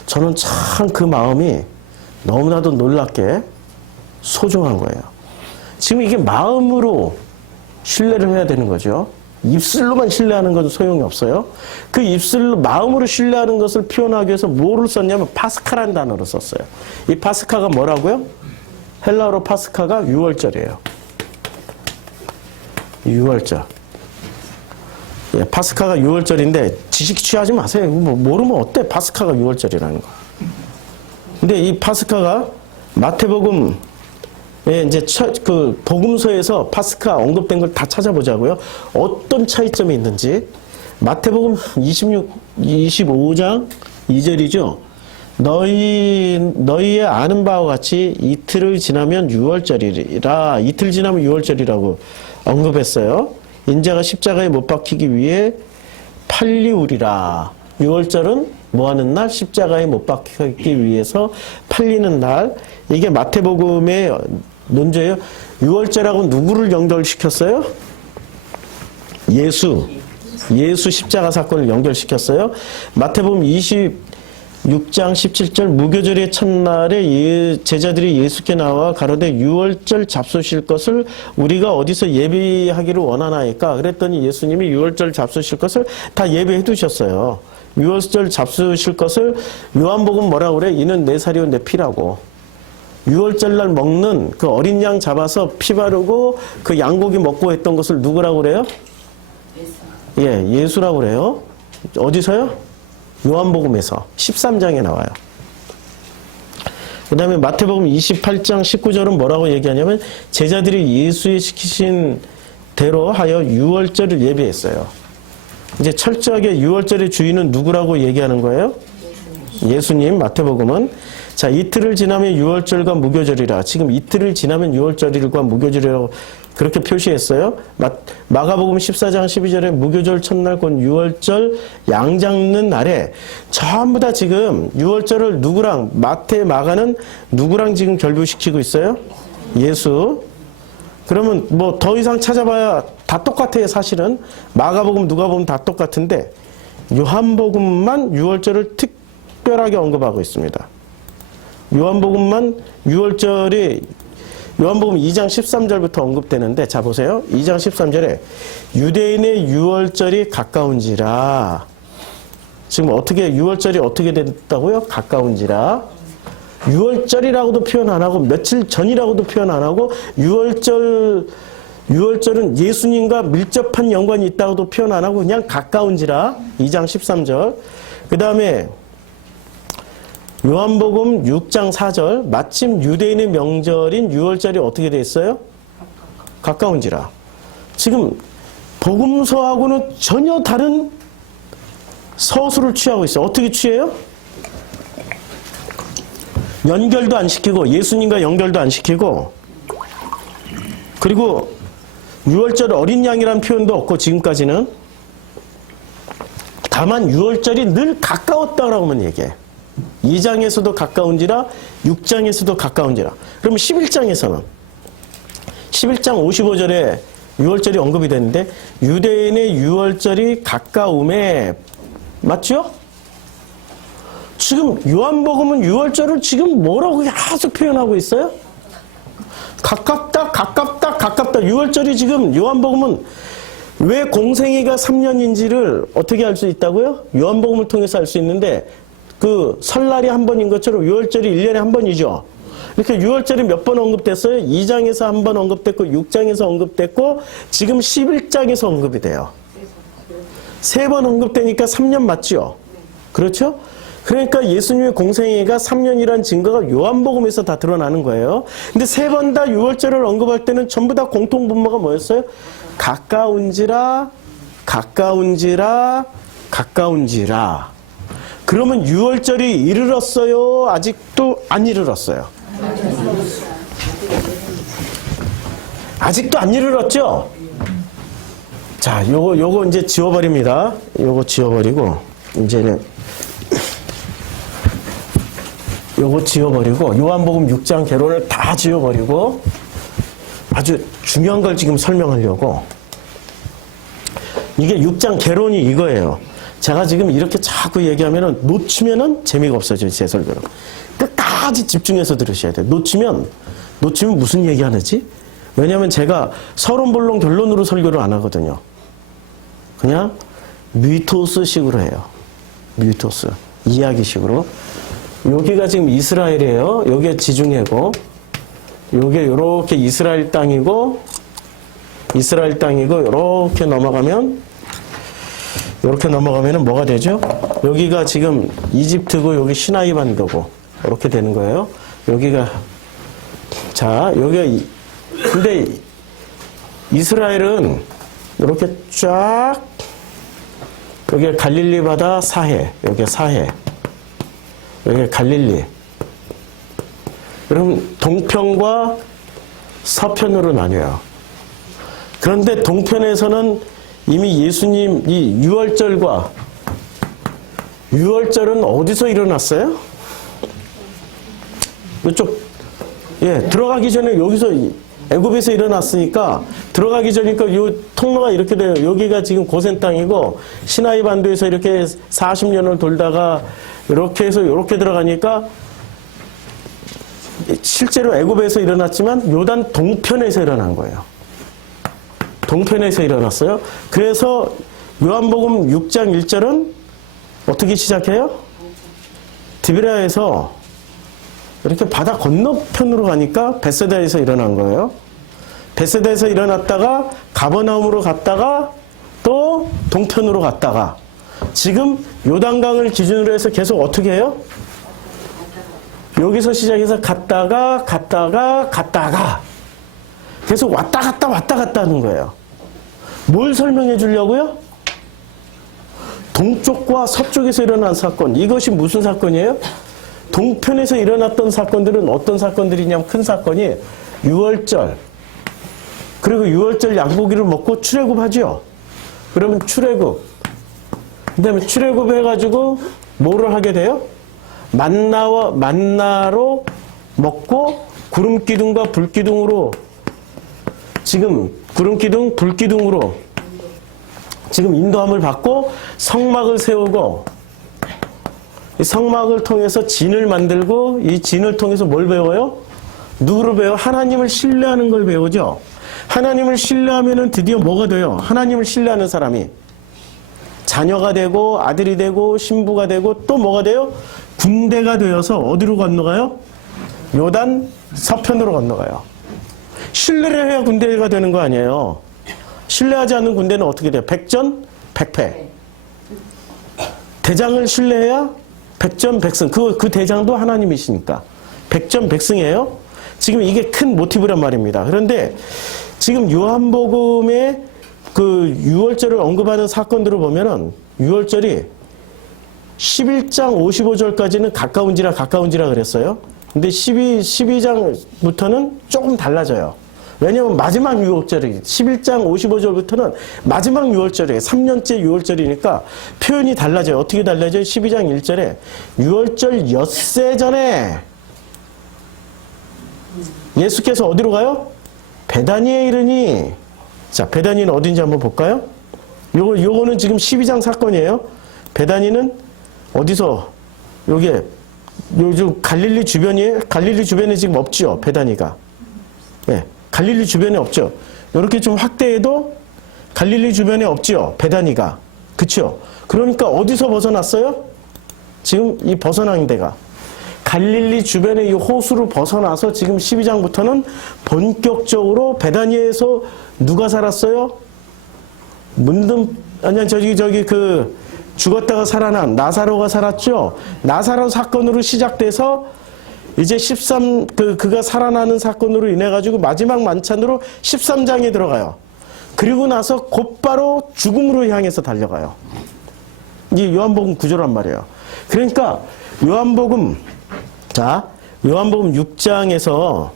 저는 참 그 마음이 너무나도 놀랍게 소중한 거예요. 지금 이게 마음으로 신뢰를 해야 되는 거죠. 입술로만 신뢰하는 건 소용이 없어요. 그 입술로 마음으로 신뢰하는 것을 표현하기 위해서 뭐를 썼냐면 파스카라는 단어를 썼어요. 이 파스카가 뭐라고요? 헬라어로 파스카가 유월절이에요. 유월절. 예, 파스카가 유월절인데 지식 취하지 마세요. 뭐 모르면 어때? 파스카가 유월절이라는 거. 근데 이 파스카가 마태복음 이제 그 복음서에서 파스카 언급된 걸 다 찾아보자고요. 어떤 차이점이 있는지. 마태복음 25장 2절이죠. 너희의 아는 바와 같이 이틀을 지나면 유월절이라. 이틀 지나면 유월절이라고 언급했어요. 인자가 십자가에 못 박히기 위해 팔리우리라. 유월절은 뭐하는 날? 십자가에 못 박히기 위해서 팔리는 날. 이게 마태복음의 논제예요. 유월절하고 누구를 연결시켰어요? 예수 십자가 사건을 연결시켰어요. 마태복음 26장 17절 무교절의 첫날에 제자들이 예수께 나와 가로되 유월절 잡수실 것을 우리가 어디서 예비하기를 원하나이까? 그랬더니 예수님이 유월절 잡수실 것을 다 예비해 두셨어요. 유월절 잡수실 것을 요한복음 뭐라고 그래? 이는 내 살이요 내 피라고. 유월절날 먹는 그 어린 양 잡아서 피 바르고 그 양고기 먹고 했던 것을 누구라고 그래요? 예, 예수라고 그래요. 어디서요? 요한복음에서 13장에 나와요. 그 다음에 마태복음 28장 19절은 뭐라고 얘기하냐면 제자들이 예수의 시키신 대로 하여 유월절을 예비했어요. 이제 철저하게 유월절의 주인은 누구라고 얘기하는 거예요? 예수님. 마태복음은 자, 이틀을 지나면 유월절과 무교절이라. 지금 이틀을 지나면 유월절일과 무교절이라고 그렇게 표시했어요. 마가복음 14장 12절에 무교절 첫날 곧 유월절 양 잡는 날에 전부 다 지금 유월절을 누구랑 마태, 마가는 누구랑 지금 결부시키고 있어요? 예수. 그러면 뭐 더 이상 찾아봐야 다 똑같아요. 사실은 마가복음, 누가복음 다 똑같은데 요한복음만 유월절을 특별하게 언급하고 있습니다. 요한복음만 유월절이 요한복음 2장 13절부터 언급되는데 자 보세요. 2장 13절에 유대인의 유월절이 가까운지라. 지금 어떻게 유월절이 어떻게 됐다고요? 가까운지라. 유월절이라고도 표현 안 하고 며칠 전이라고도 표현 안 하고 유월절은 예수님과 밀접한 연관이 있다고도 표현 안 하고 그냥 가까운지라. 2장 13절. 그 다음에 요한복음 6장 4절 마침 유대인의 명절인 유월절이 어떻게 돼 있어요? 가까운지라. 지금 복음서하고는 전혀 다른 서술을 취하고 있어요. 어떻게 취해요? 연결도 안 시키고 예수님과 연결도 안 시키고 그리고 유월절 어린 양이라는 표현도 없고 지금까지는 다만 유월절이 늘 가까웠다라고만 얘기해. 2장에서도 가까운지라 6장에서도 가까운지라. 그러면 11장에서는 11장 55절에 유월절이 언급이 되는데 유대인의 유월절이 가까움에 맞죠? 지금 요한복음은 유월절을 지금 뭐라고 계속 표현하고 있어요? 가깝다 가깝다 가깝다. 유월절이 지금 요한복음은 왜 공생애가 3년인지를 어떻게 알 수 있다고요? 요한복음을 통해서 알 수 있는데 그 설날이 한 번인 것처럼 유월절이 1년에 한 번이죠. 이렇게 유월절이 몇 번 언급됐어요? 2장에서 한 번 언급됐고 6장에서 언급됐고 지금 11장에서 언급이 돼요. 3번 언급되니까 3년 맞죠? 그렇죠? 그러니까 예수님의 공생애가 3년이라는 증거가 요한복음에서 다 드러나는 거예요. 근데 3번 다 유월절을 언급할 때는 전부 다 공통분모가 뭐였어요? 가까운지라 가까운지라 가까운지라. 그러면 유월절이 이르렀어요? 아직도 안 이르렀어요? 아직도 안 이르렀죠? 자, 요거 이제 지워버립니다. 요거 지워버리고, 이제는, 요거 지워버리고, 요한복음 6장 개론을 다 지워버리고, 아주 중요한 걸 지금 설명하려고, 이게 6장 개론이 이거예요. 제가 지금 이렇게 자꾸 얘기하면은 놓치면은 재미가 없어져요. 제 설교는. 끝까지 집중해서 들으셔야 돼요. 놓치면 무슨 얘기하는지 왜냐하면 제가 서론본론 결론으로 설교를 안 하거든요. 그냥 미토스식으로 해요. 미토스. 이야기식으로. 여기가 지금 이스라엘이에요. 여기가 지중해고, 여기 이렇게 이스라엘 땅이고, 이렇게 넘어가면, 이렇게 넘어가면은 뭐가 되죠? 여기가 지금 이집트고, 여기 시나이 반도고, 이렇게 되는 거예요. 여기가, 자, 여기가, 근데 이스라엘은 이렇게 쫙, 여기 갈릴리 바다 사해, 여기 사해, 여기 갈릴리. 그럼 동편과 서편으로 나뉘어요. 그런데 동편에서는 이미 예수님 이 유월절은 어디서 일어났어요? 이쪽, 예, 들어가기 전에 여기서 애굽에서 일어났으니까 들어가기 전이니까 이 통로가 이렇게 돼요. 여기가 지금 고센 땅이고 시나이 반도에서 이렇게 40년을 돌다가 이렇게 해서 이렇게 들어가니까 실제로 애굽에서 일어났지만 요단 동편에서 일어난 거예요. 동편에서 일어났어요. 그래서 요한복음 6장 1절은 어떻게 시작해요? 디베랴에서 이렇게 바다 건너편으로 가니까 베세다에서 일어난 거예요. 베세다에서 일어났다가 가버나움으로 갔다가 또 동편으로 갔다가 지금 요단강을 기준으로 해서 계속 어떻게 해요? 여기서 시작해서 갔다가 계속 왔다 갔다 하는 거예요. 뭘 설명해 주려고요? 동쪽과 서쪽에서 일어난 사건. 이것이 무슨 사건이에요? 동편에서 일어났던 사건들은 어떤 사건들이냐면 큰 사건이 유월절. 그리고 유월절 양고기를 먹고 출애굽하죠. 그러면 출애굽. 그 다음에 출애굽 해가지고 뭐를 하게 돼요? 만나로 먹고 구름기둥과 불기둥으로 지금 구름기둥, 불기둥으로 지금 인도함을 받고 성막을 세우고 이 성막을 통해서 진을 만들고 이 진을 통해서 뭘 배워요? 누구를 배워요? 하나님을 신뢰하는 걸 배우죠. 하나님을 신뢰하면은 드디어 뭐가 돼요? 하나님을 신뢰하는 사람이 자녀가 되고 아들이 되고 신부가 되고 또 뭐가 돼요? 군대가 되어서 어디로 건너가요? 요단 서편으로 건너가요. 신뢰를 해야 군대가 되는 거 아니에요. 신뢰하지 않는 군대는 어떻게 돼요? 백전 백패. 대장을 신뢰해야 백전백승. 그 대장도 하나님이시니까 백전백승이에요. 지금 이게 큰 모티브란 말입니다. 그런데 지금 요한복음의 그 유월절을 언급하는 사건들을 보면은 유월절이 11장 55절까지는 가까운지라 그랬어요. 근데 12장부터는 조금 달라져요. 왜냐하면 마지막 유월절이 11장 55절부터는 마지막 유월절이에요. 3년째 유월절이니까 표현이 달라져요. 어떻게 달라져요? 12장 1절에 유월절 엿새 전에 예수께서 어디로 가요? 베다니에 이르니. 자, 베다니는 어딘지 한번 볼까요? 요거는 지금 12장 사건이에요. 베다니는 어디서? 요게 요즘 갈릴리 주변이에요. 갈릴리 주변에 지금 없죠. 베다니가. 네, 갈릴리 주변에 없죠. 이렇게 좀 확대해도 갈릴리 주변에 없죠. 베다니가. 그쵸? 그러니까 어디서 벗어났어요? 지금 이 벗어난 데가. 갈릴리 주변의 이 호수를 벗어나서 지금 12장부터는 본격적으로 베다니에서 누가 살았어요? 죽었다가 살아난 나사로가 살았죠. 나사로 사건으로 시작돼서 이제 그가 살아나는 사건으로 인해 가지고 마지막 만찬으로 13장에 들어가요. 그리고 나서 곧바로 죽음으로 향해서 달려가요. 이게 요한복음 구조란 말이에요. 그러니까 요한복음 6장에서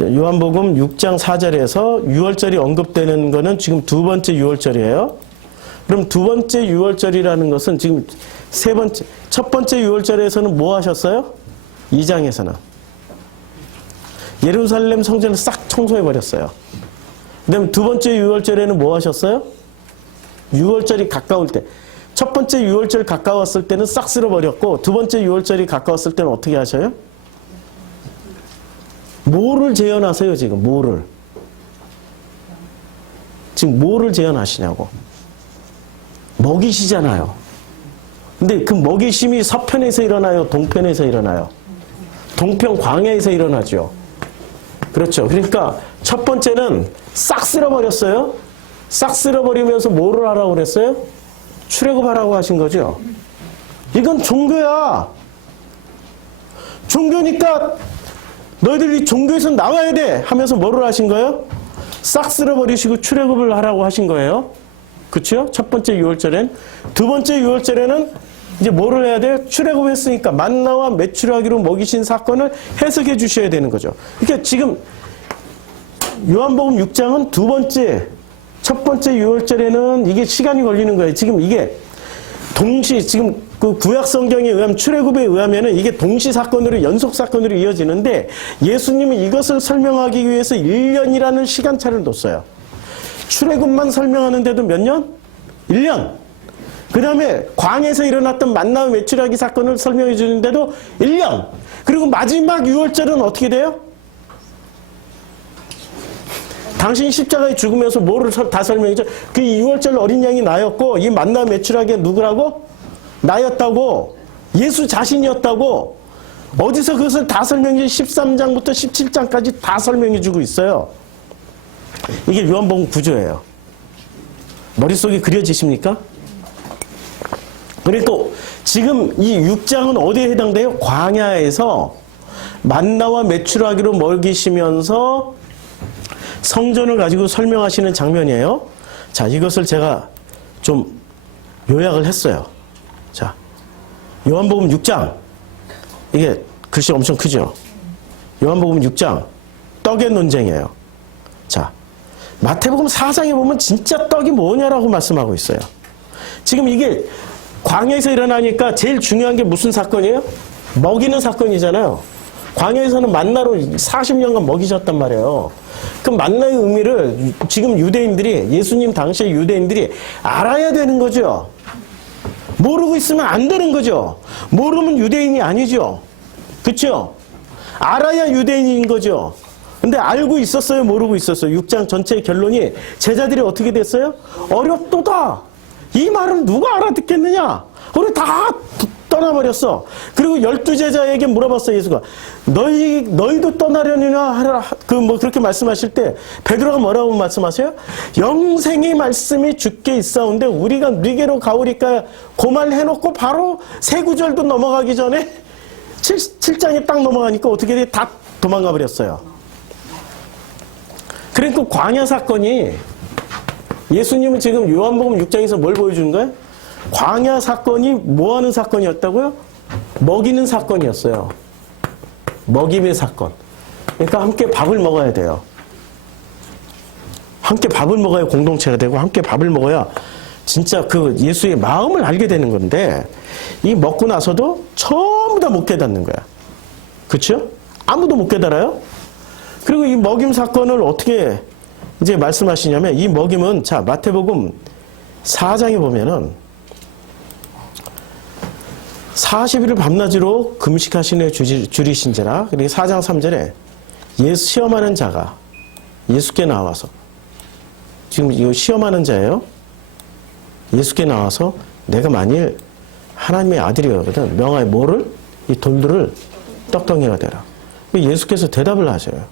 요한복음 6장 4절에서 유월절이 언급되는 거는 지금 두 번째 유월절이에요. 그럼 두 번째 유월절이라는 것은 지금 첫 번째 유월절에서는 뭐 하셨어요? 2장에서는 예루살렘 성전을 싹 청소해버렸어요. 그 다음에 두 번째 유월절에는 뭐 하셨어요? 유월절이 가까울 때. 첫 번째 유월절 가까웠을 때는 싹 쓸어버렸고 두 번째 유월절이 가까웠을 때는 어떻게 하셔요? 뭐를 재현하세요, 지금? 뭐를? 지금 뭐를 재현하시냐고. 먹이시잖아요. 근데 그 먹이심이 서편에서 일어나요? 동편에서 일어나요? 동편 광야에서 일어나죠. 그렇죠. 그러니까 첫 번째는 싹 쓸어버렸어요. 싹 쓸어버리면서 뭐를 하라고 그랬어요? 출애굽하라고 하신 거죠. 이건 종교야. 종교니까 너희들이 종교에서 나와야 돼 하면서 뭐를 하신 거예요? 싹 쓸어버리시고 출애굽을 하라고 하신 거예요. 그렇죠? 첫 번째 유월절엔. 두 번째 유월절에는 이제 뭐를 해야 돼요? 출애굽했으니까 만나와 메추라기로 먹이신 사건을 해석해 주셔야 되는 거죠. 그러니까 지금 요한복음 6장은 두 번째, 첫 번째 유월절에는 이게 시간이 걸리는 거예요. 지금 이게 지금 그 구약 성경에 의하면 출애굽에 의하면은 이게 동시 사건으로 연속 사건으로 이어지는데 예수님은 이것을 설명하기 위해서 1년이라는 시간차를 뒀어요. 출애굽만 설명하는데도 몇 년? 1년. 그 다음에 광야에서 일어났던 만나와 메추라기 사건을 설명해 주는데도 1년. 그리고 마지막 유월절은 어떻게 돼요? 당신이 십자가에 죽으면서 뭐를 다 설명해줘? 그 유월절 어린 양이 나였고 이 만나와 메추라기가 누구라고? 나였다고. 예수 자신이었다고. 어디서 그것을 다 설명해 13장부터 17장까지 다 설명해 주고 있어요. 이게 요한복음 구조예요. 머릿속에 그려지십니까? 그러니까 지금 이 6장은 어디에 해당돼요? 광야에서 만나와 메추라기로 먹이시면서 성전을 가지고 설명하시는 장면이에요. 자, 이것을 제가 좀 요약을 했어요. 자, 요한복음 6장. 이게 글씨 엄청 크죠? 요한복음 6장. 떡의 논쟁이에요. 자, 마태복음 4장에 보면 진짜 떡이 뭐냐라고 말씀하고 있어요. 지금 이게 광야에서 일어나니까 제일 중요한 게 무슨 사건이에요? 먹이는 사건이잖아요. 광야에서는 만나로 40년간 먹이셨단 말이에요. 그 만나의 의미를 지금 유대인들이, 예수님 당시의 유대인들이 알아야 되는 거죠. 모르고 있으면 안 되는 거죠. 모르면 유대인이 아니죠. 그렇죠? 알아야 유대인인 거죠. 근데 알고 있었어요? 모르고 있었어요? 6장 전체의 결론이 제자들이 어떻게 됐어요? 어렵도다. 이 말을 누가 알아듣겠느냐? 우리 다 떠나버렸어. 그리고 12제자에게 물어봤어요, 예수가. 너희도 떠나려느냐 하라. 그렇게 말씀하실 때, 베드로가 뭐라고 말씀하세요? 영생의 말씀이 주께 있사온데, 우리가 네게로 가오리까, 그 말 해놓고 바로 세 구절도 넘어가기 전에 7장에 딱 넘어가니까 어떻게 돼? 다 도망가 버렸어요. 그러니까 광야 사건이, 예수님은 지금 요한복음 6장에서 뭘 보여주는 거예요? 광야 사건이 뭐 하는 사건이었다고요? 먹이는 사건이었어요. 먹임의 사건. 그러니까 함께 밥을 먹어야 돼요. 함께 밥을 먹어야 공동체가 되고 함께 밥을 먹어야 진짜 그 예수의 마음을 알게 되는 건데 이 먹고 나서도 전부 다 못 깨닫는 거야. 그렇죠? 아무도 못 깨달아요. 그리고 이 먹임 사건을 어떻게 이제 말씀하시냐면 이 먹임은 자 마태복음 4장에 보면은 40일을 밤낮으로 금식하시는 줄이신지라. 그리고 4장 3절에 예수 시험하는 자가 예수께 나와서 지금 이거 시험하는 자예요. 예수께 나와서 내가 만일 하나님의 아들이거든 명하여 뭐를? 이 돌들을 떡덩이가 되라. 예수께서 대답을 하셔요.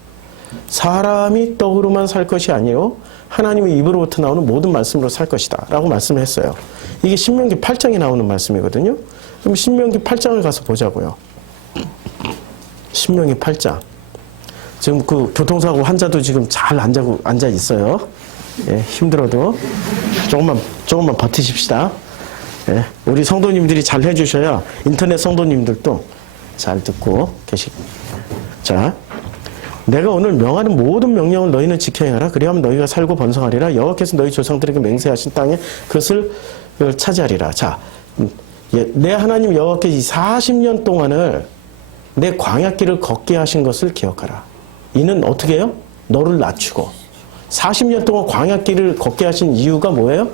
사람이 떡으로만 살 것이 아니요 하나님의 입으로부터 나오는 모든 말씀으로 살 것이다 라고 말씀을 했어요. 이게 신명기 8장에 나오는 말씀이거든요. 그럼 신명기 8장을 가서 보자고요. 신명기 8장. 지금 그 교통사고 환자도 지금 잘 앉아 있어요. 예, 힘들어도 조금만 버티십시다. 예, 우리 성도님들이 잘 해주셔야 인터넷 성도님들도 잘 듣고 자, 내가 오늘 명하는 모든 명령을 너희는 지켜야 하라. 그리하면 너희가 살고 번성하리라. 여호와께서 너희 조상들에게 맹세하신 땅에 그것을 차지하리라. 자, 내 하나님 여호와께서 이 40년 동안을 내 광야길을 걷게 하신 것을 기억하라. 이는 어떻게 해요? 너를 낮추고 40년 동안 광야길을 걷게 하신 이유가 뭐예요?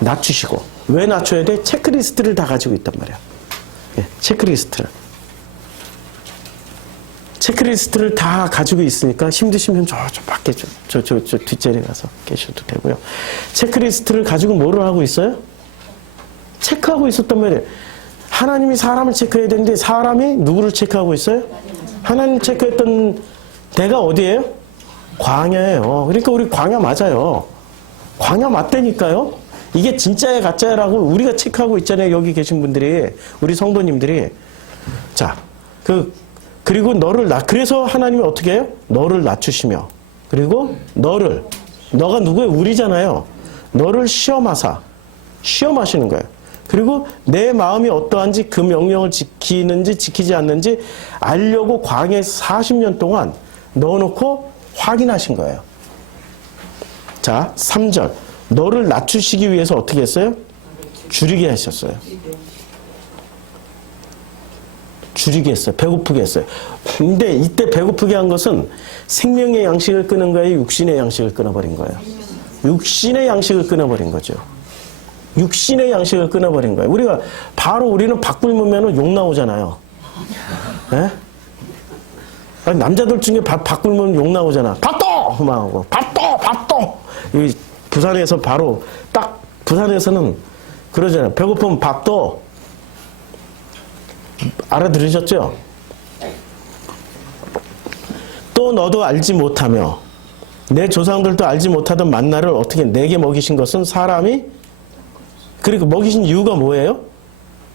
낮추시고. 왜 낮춰야 돼? 체크리스트를 다 가지고 있단 말이야. 예, 체크리스트를. 체크리스트를 다 가지고 있으니까 힘드시면 저 밖에 저 뒷자리에 가서 계셔도 되고요. 체크리스트를 가지고 뭐를 하고 있어요? 체크하고 있었단 말이에요. 하나님이 사람을 체크해야 되는데 사람이 누구를 체크하고 있어요? 하나님 체크했던 데가 어디예요? 광야예요. 그러니까 우리 광야 맞아요. 광야 맞다니까요. 이게 진짜야 가짜야라고 우리가 체크하고 있잖아요. 여기 계신 분들이, 우리 성도님들이. 자, 그리고 그래서 하나님이 어떻게 해요? 너를 낮추시며, 그리고 너가 누구예요? 우리잖아요. 너를 시험하시는 거예요. 그리고 내 마음이 어떠한지 그 명령을 지키는지 지키지 않는지 알려고 광야에서 40년 동안 넣어놓고 확인하신 거예요. 자, 3절. 너를 낮추시기 위해서 어떻게 했어요? 줄이게 하셨어요. 줄이게 했어요. 배고프게 했어요. 근데 이때 배고프게 한 것은 생명의 양식을 끊은 거예요? 육신의 양식을 끊어버린 거예요? 육신의 양식을 끊어버린 거죠. 육신의 양식을 끊어버린 거예요. 우리는 밥 굶으면 욕 나오잖아요. 네? 아니, 남자들 중에 밥 굶으면 욕 나오잖아. 밥도! 막 하고, 밥도! 부산에서 바로 딱, 부산에서는 그러잖아요. 배고프면 밥도. 알아들으셨죠? 또 너도 알지 못하며 내 조상들도 알지 못하던 만나를 어떻게 내게 먹이신 것은 사람이, 그리고 먹이신 이유가 뭐예요?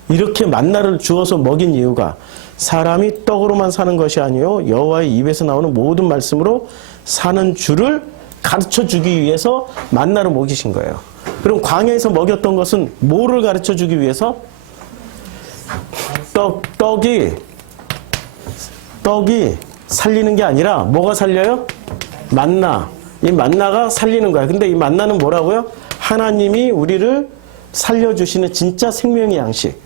이렇게 만나를 주어서 먹인 이유가 사람이 떡으로만 사는 것이 아니요 여호와의 입에서 나오는 모든 말씀으로 사는 줄을 가르쳐 주기 위해서 만나를 먹이신 거예요. 그럼 광야에서 먹였던 것은 뭐를 가르쳐 주기 위해서? 떡이 살리는 게 아니라 뭐가 살려요? 만나. 이 만나가 살리는 거야. 근데 이 만나는 뭐라고요? 하나님이 우리를 살려주시는 진짜 생명의 양식.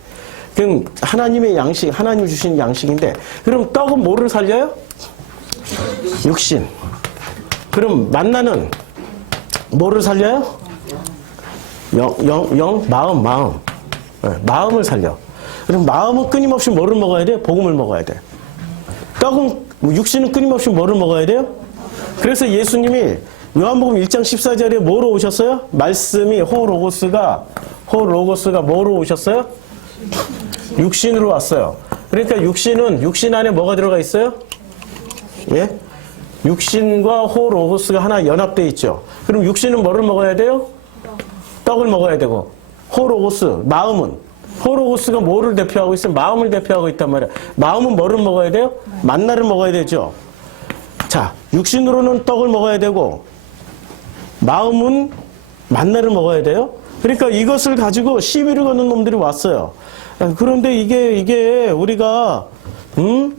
그럼 하나님의 양식, 하나님이 주신 양식인데, 그럼 떡은 뭐를 살려요? 육신. 그럼 만나는 뭐를 살려요? 마음. 네, 마음을 살려. 그럼 마음은 끊임없이 뭐를 먹어야 돼? 복음을 먹어야 돼. 떡은, 육신은 끊임없이 뭐를 먹어야 돼요? 그래서 예수님이 요한복음 1장 14절에 뭐로 오셨어요? 말씀이 호로고스가 뭐로 오셨어요? 육신으로 왔어요. 그러니까 육신 안에 뭐가 들어가 있어요? 예? 육신과 호로고스가 하나 연합되어 있죠. 그럼 육신은 뭐를 먹어야 돼요? 떡을 먹어야 되고, 호로고스가 뭐를 대표하고 있어요? 마음을 대표하고 있단 말이에요. 마음은 뭐를 먹어야 돼요? 만나를 먹어야 되죠. 자, 육신으로는 떡을 먹어야 되고, 마음은 만나를 먹어야 돼요. 그러니까 이것을 가지고 시비를 거는 놈들이 왔어요. 그런데 이게 우리가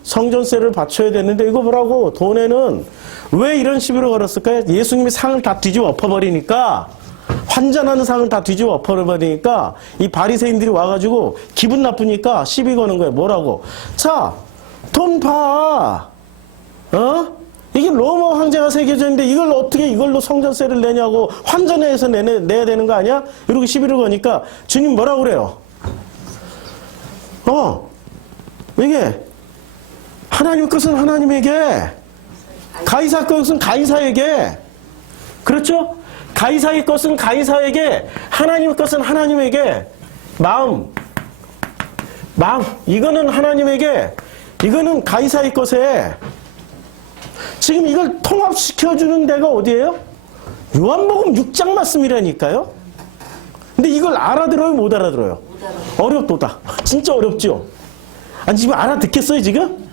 성전세를 바쳐야 되는데 이거 뭐라고, 돈에는 왜 이런 시비를 걸었을까요? 예수님이 상을 다 뒤집어 엎어버리니까, 환전하는 상을 다 뒤집어 엎어버리니까 이 바리새인들이 와가지고 기분 나쁘니까 시비 거는 거예요. 뭐라고? 자, 돈 봐. 이게 로마 황제가 새겨져 있는데 이걸 어떻게 이걸로 성전세를 내냐고, 환전해서 내야 되는 거 아니야? 이렇게 시비를 거니까 주님 뭐라고 그래요? 이게 하나님 것은 하나님에게, 가이사 것은 가이사에게, 그렇죠? 가이사의 것은 가이사에게, 하나님 것은 하나님에게. 마음, 이거는 하나님에게, 이거는 가이사의 것에. 지금 이걸 통합시켜주는 데가 어디예요? 요한복음 6장 말씀이라니까요. 근데 이걸 알아들어요, 못 알아들어요? 어렵도다. 진짜 어렵죠? 아니, 지금 알아듣겠어요, 지금?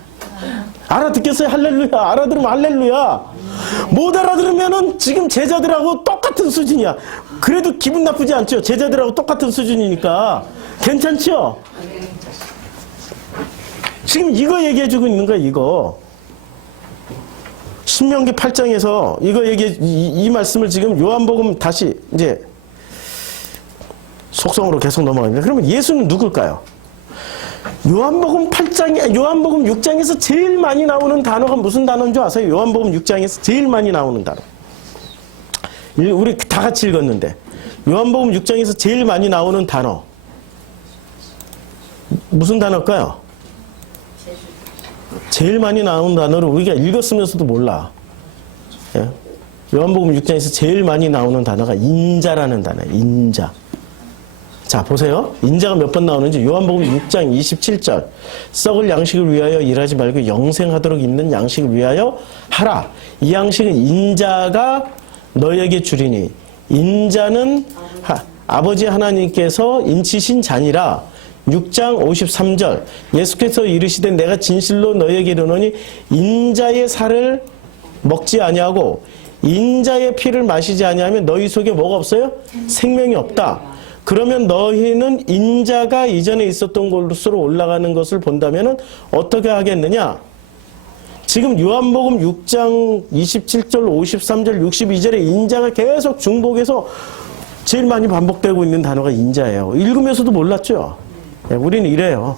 알아듣겠어요? 할렐루야. 알아들으면 할렐루야. 못 알아들으면은 지금 제자들하고 똑같은 수준이야. 그래도 기분 나쁘지 않죠? 제자들하고 똑같은 수준이니까. 괜찮죠? 지금 이거 얘기해주고 있는 거야, 이거. 신명기 8장에서 이 말씀을 지금 요한복음 다시 이제 속성으로 계속 넘어갑니다. 그러면 예수는 누굴까요? 요한복음 6장에서 제일 많이 나오는 단어가 무슨 단어인 줄 아세요? 요한복음 6장에서 제일 많이 나오는 단어. 우리 다 같이 읽었는데. 요한복음 6장에서 제일 많이 나오는 단어. 무슨 단어일까요? 제일 많이 나오는 단어를 우리가 읽었으면서도 몰라. 예? 요한복음 6장에서 제일 많이 나오는 단어가 인자라는 단어예요. 인자. 자, 보세요. 인자가 몇 번 나오는지 요한복음 6장 27절. 썩을 양식을 위하여 일하지 말고 영생하도록 있는 양식을 위하여 하라. 이 양식은 인자가 너에게 주리니 인자는 아버지 하나님께서 인치신 자니라. 6장 53절. 예수께서 이르시되 내가 진실로 너에게 이르노니 인자의 살을 먹지 아니하고 인자의 피를 마시지 아니하면 너희 속에 뭐가 없어요? 생명이 없다. 그러면 너희는 인자가 이전에 있었던 곳으로 올라가는 것을 본다면 어떻게 하겠느냐? 지금 요한복음 6장 27절, 53절, 62절에 인자가 계속 중복해서 제일 많이 반복되고 있는 단어가 인자예요. 읽으면서도 몰랐죠? 우리는 이래요.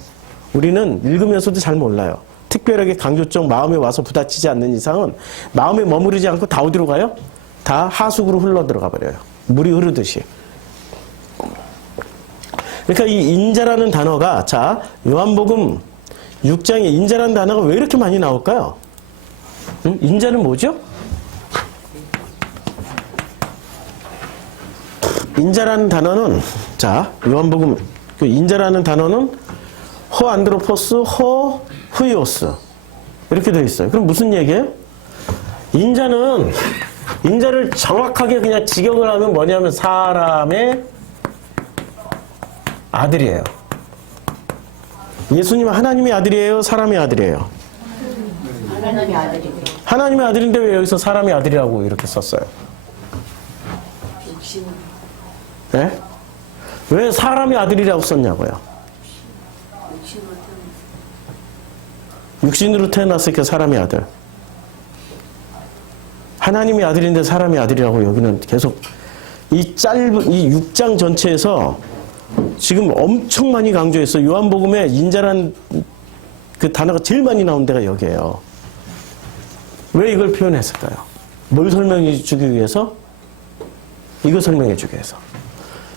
우리는 읽으면서도 잘 몰라요. 특별하게 강조점 마음에 와서 부딪히지 않는 이상은 마음에 머무르지 않고 다 어디로 가요? 다 하수구로 흘러 들어가 버려요. 물이 흐르듯이. 그러니까 이 인자라는 단어가, 자, 요한복음 6장에 인자라는 단어가 왜 이렇게 많이 나올까요? 응? 인자는 뭐죠? 인자라는 단어는, 자, 요한복음 그 인자라는 단어는 호안드로포스, 호후이오스 이렇게 되어 있어요. 그럼 무슨 얘기예요? 인자를 정확하게 그냥 직역을 하면 뭐냐면 사람의 아들이에요. 예수님은 하나님의 아들이에요? 사람의 아들이에요? 하나님의 아들이에요. 하나님의 아들인데 왜 여기서 사람의 아들이라고 이렇게 썼어요? 육신. 네? 왜 사람의 아들이라고 썼냐고요? 육신으로 태어났으니까 사람의 아들. 하나님의 아들인데 사람의 아들이라고 여기는 계속 이 6장 전체에서 지금 엄청 많이 강조했어. 요한복음에 인자란 그 단어가 제일 많이 나온 데가 여기예요. 왜 이걸 표현했을까요? 뭘 설명해 주기 위해서? 이거 설명해 주기 위해서.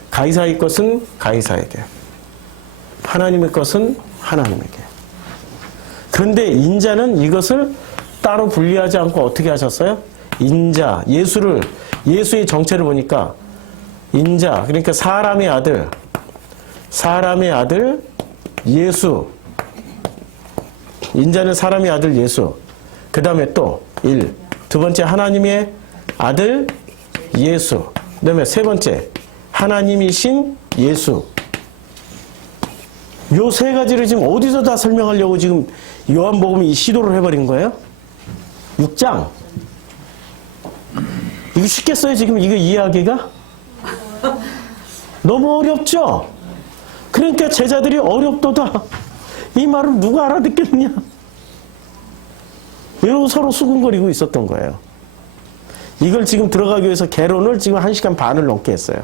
가이사의 것은 가이사에게, 하나님의 것은 하나님에게. 그런데 인자는 이것을 따로 분리하지 않고 어떻게 하셨어요? 인자, 예수의 정체를 보니까 인자, 그러니까 사람의 아들 예수. 인자는 사람의 아들 예수. 그 다음에 또 두 번째 하나님의 아들 예수. 그 다음에 세 번째 하나님이신 예수. 요 세 가지를 지금 어디서 다 설명하려고 지금 요한복음이 시도를 해버린 거예요? 6장. 이거 쉽겠어요? 지금 이거 이해하기가? 너무 어렵죠? 그러니까 제자들이 어렵도다. 이 말을 누가 알아듣겠느냐? 이러고 서로 수군거리고 있었던 거예요. 이걸 지금 들어가기 위해서 개론을 지금 1시간 반을 넘게 했어요.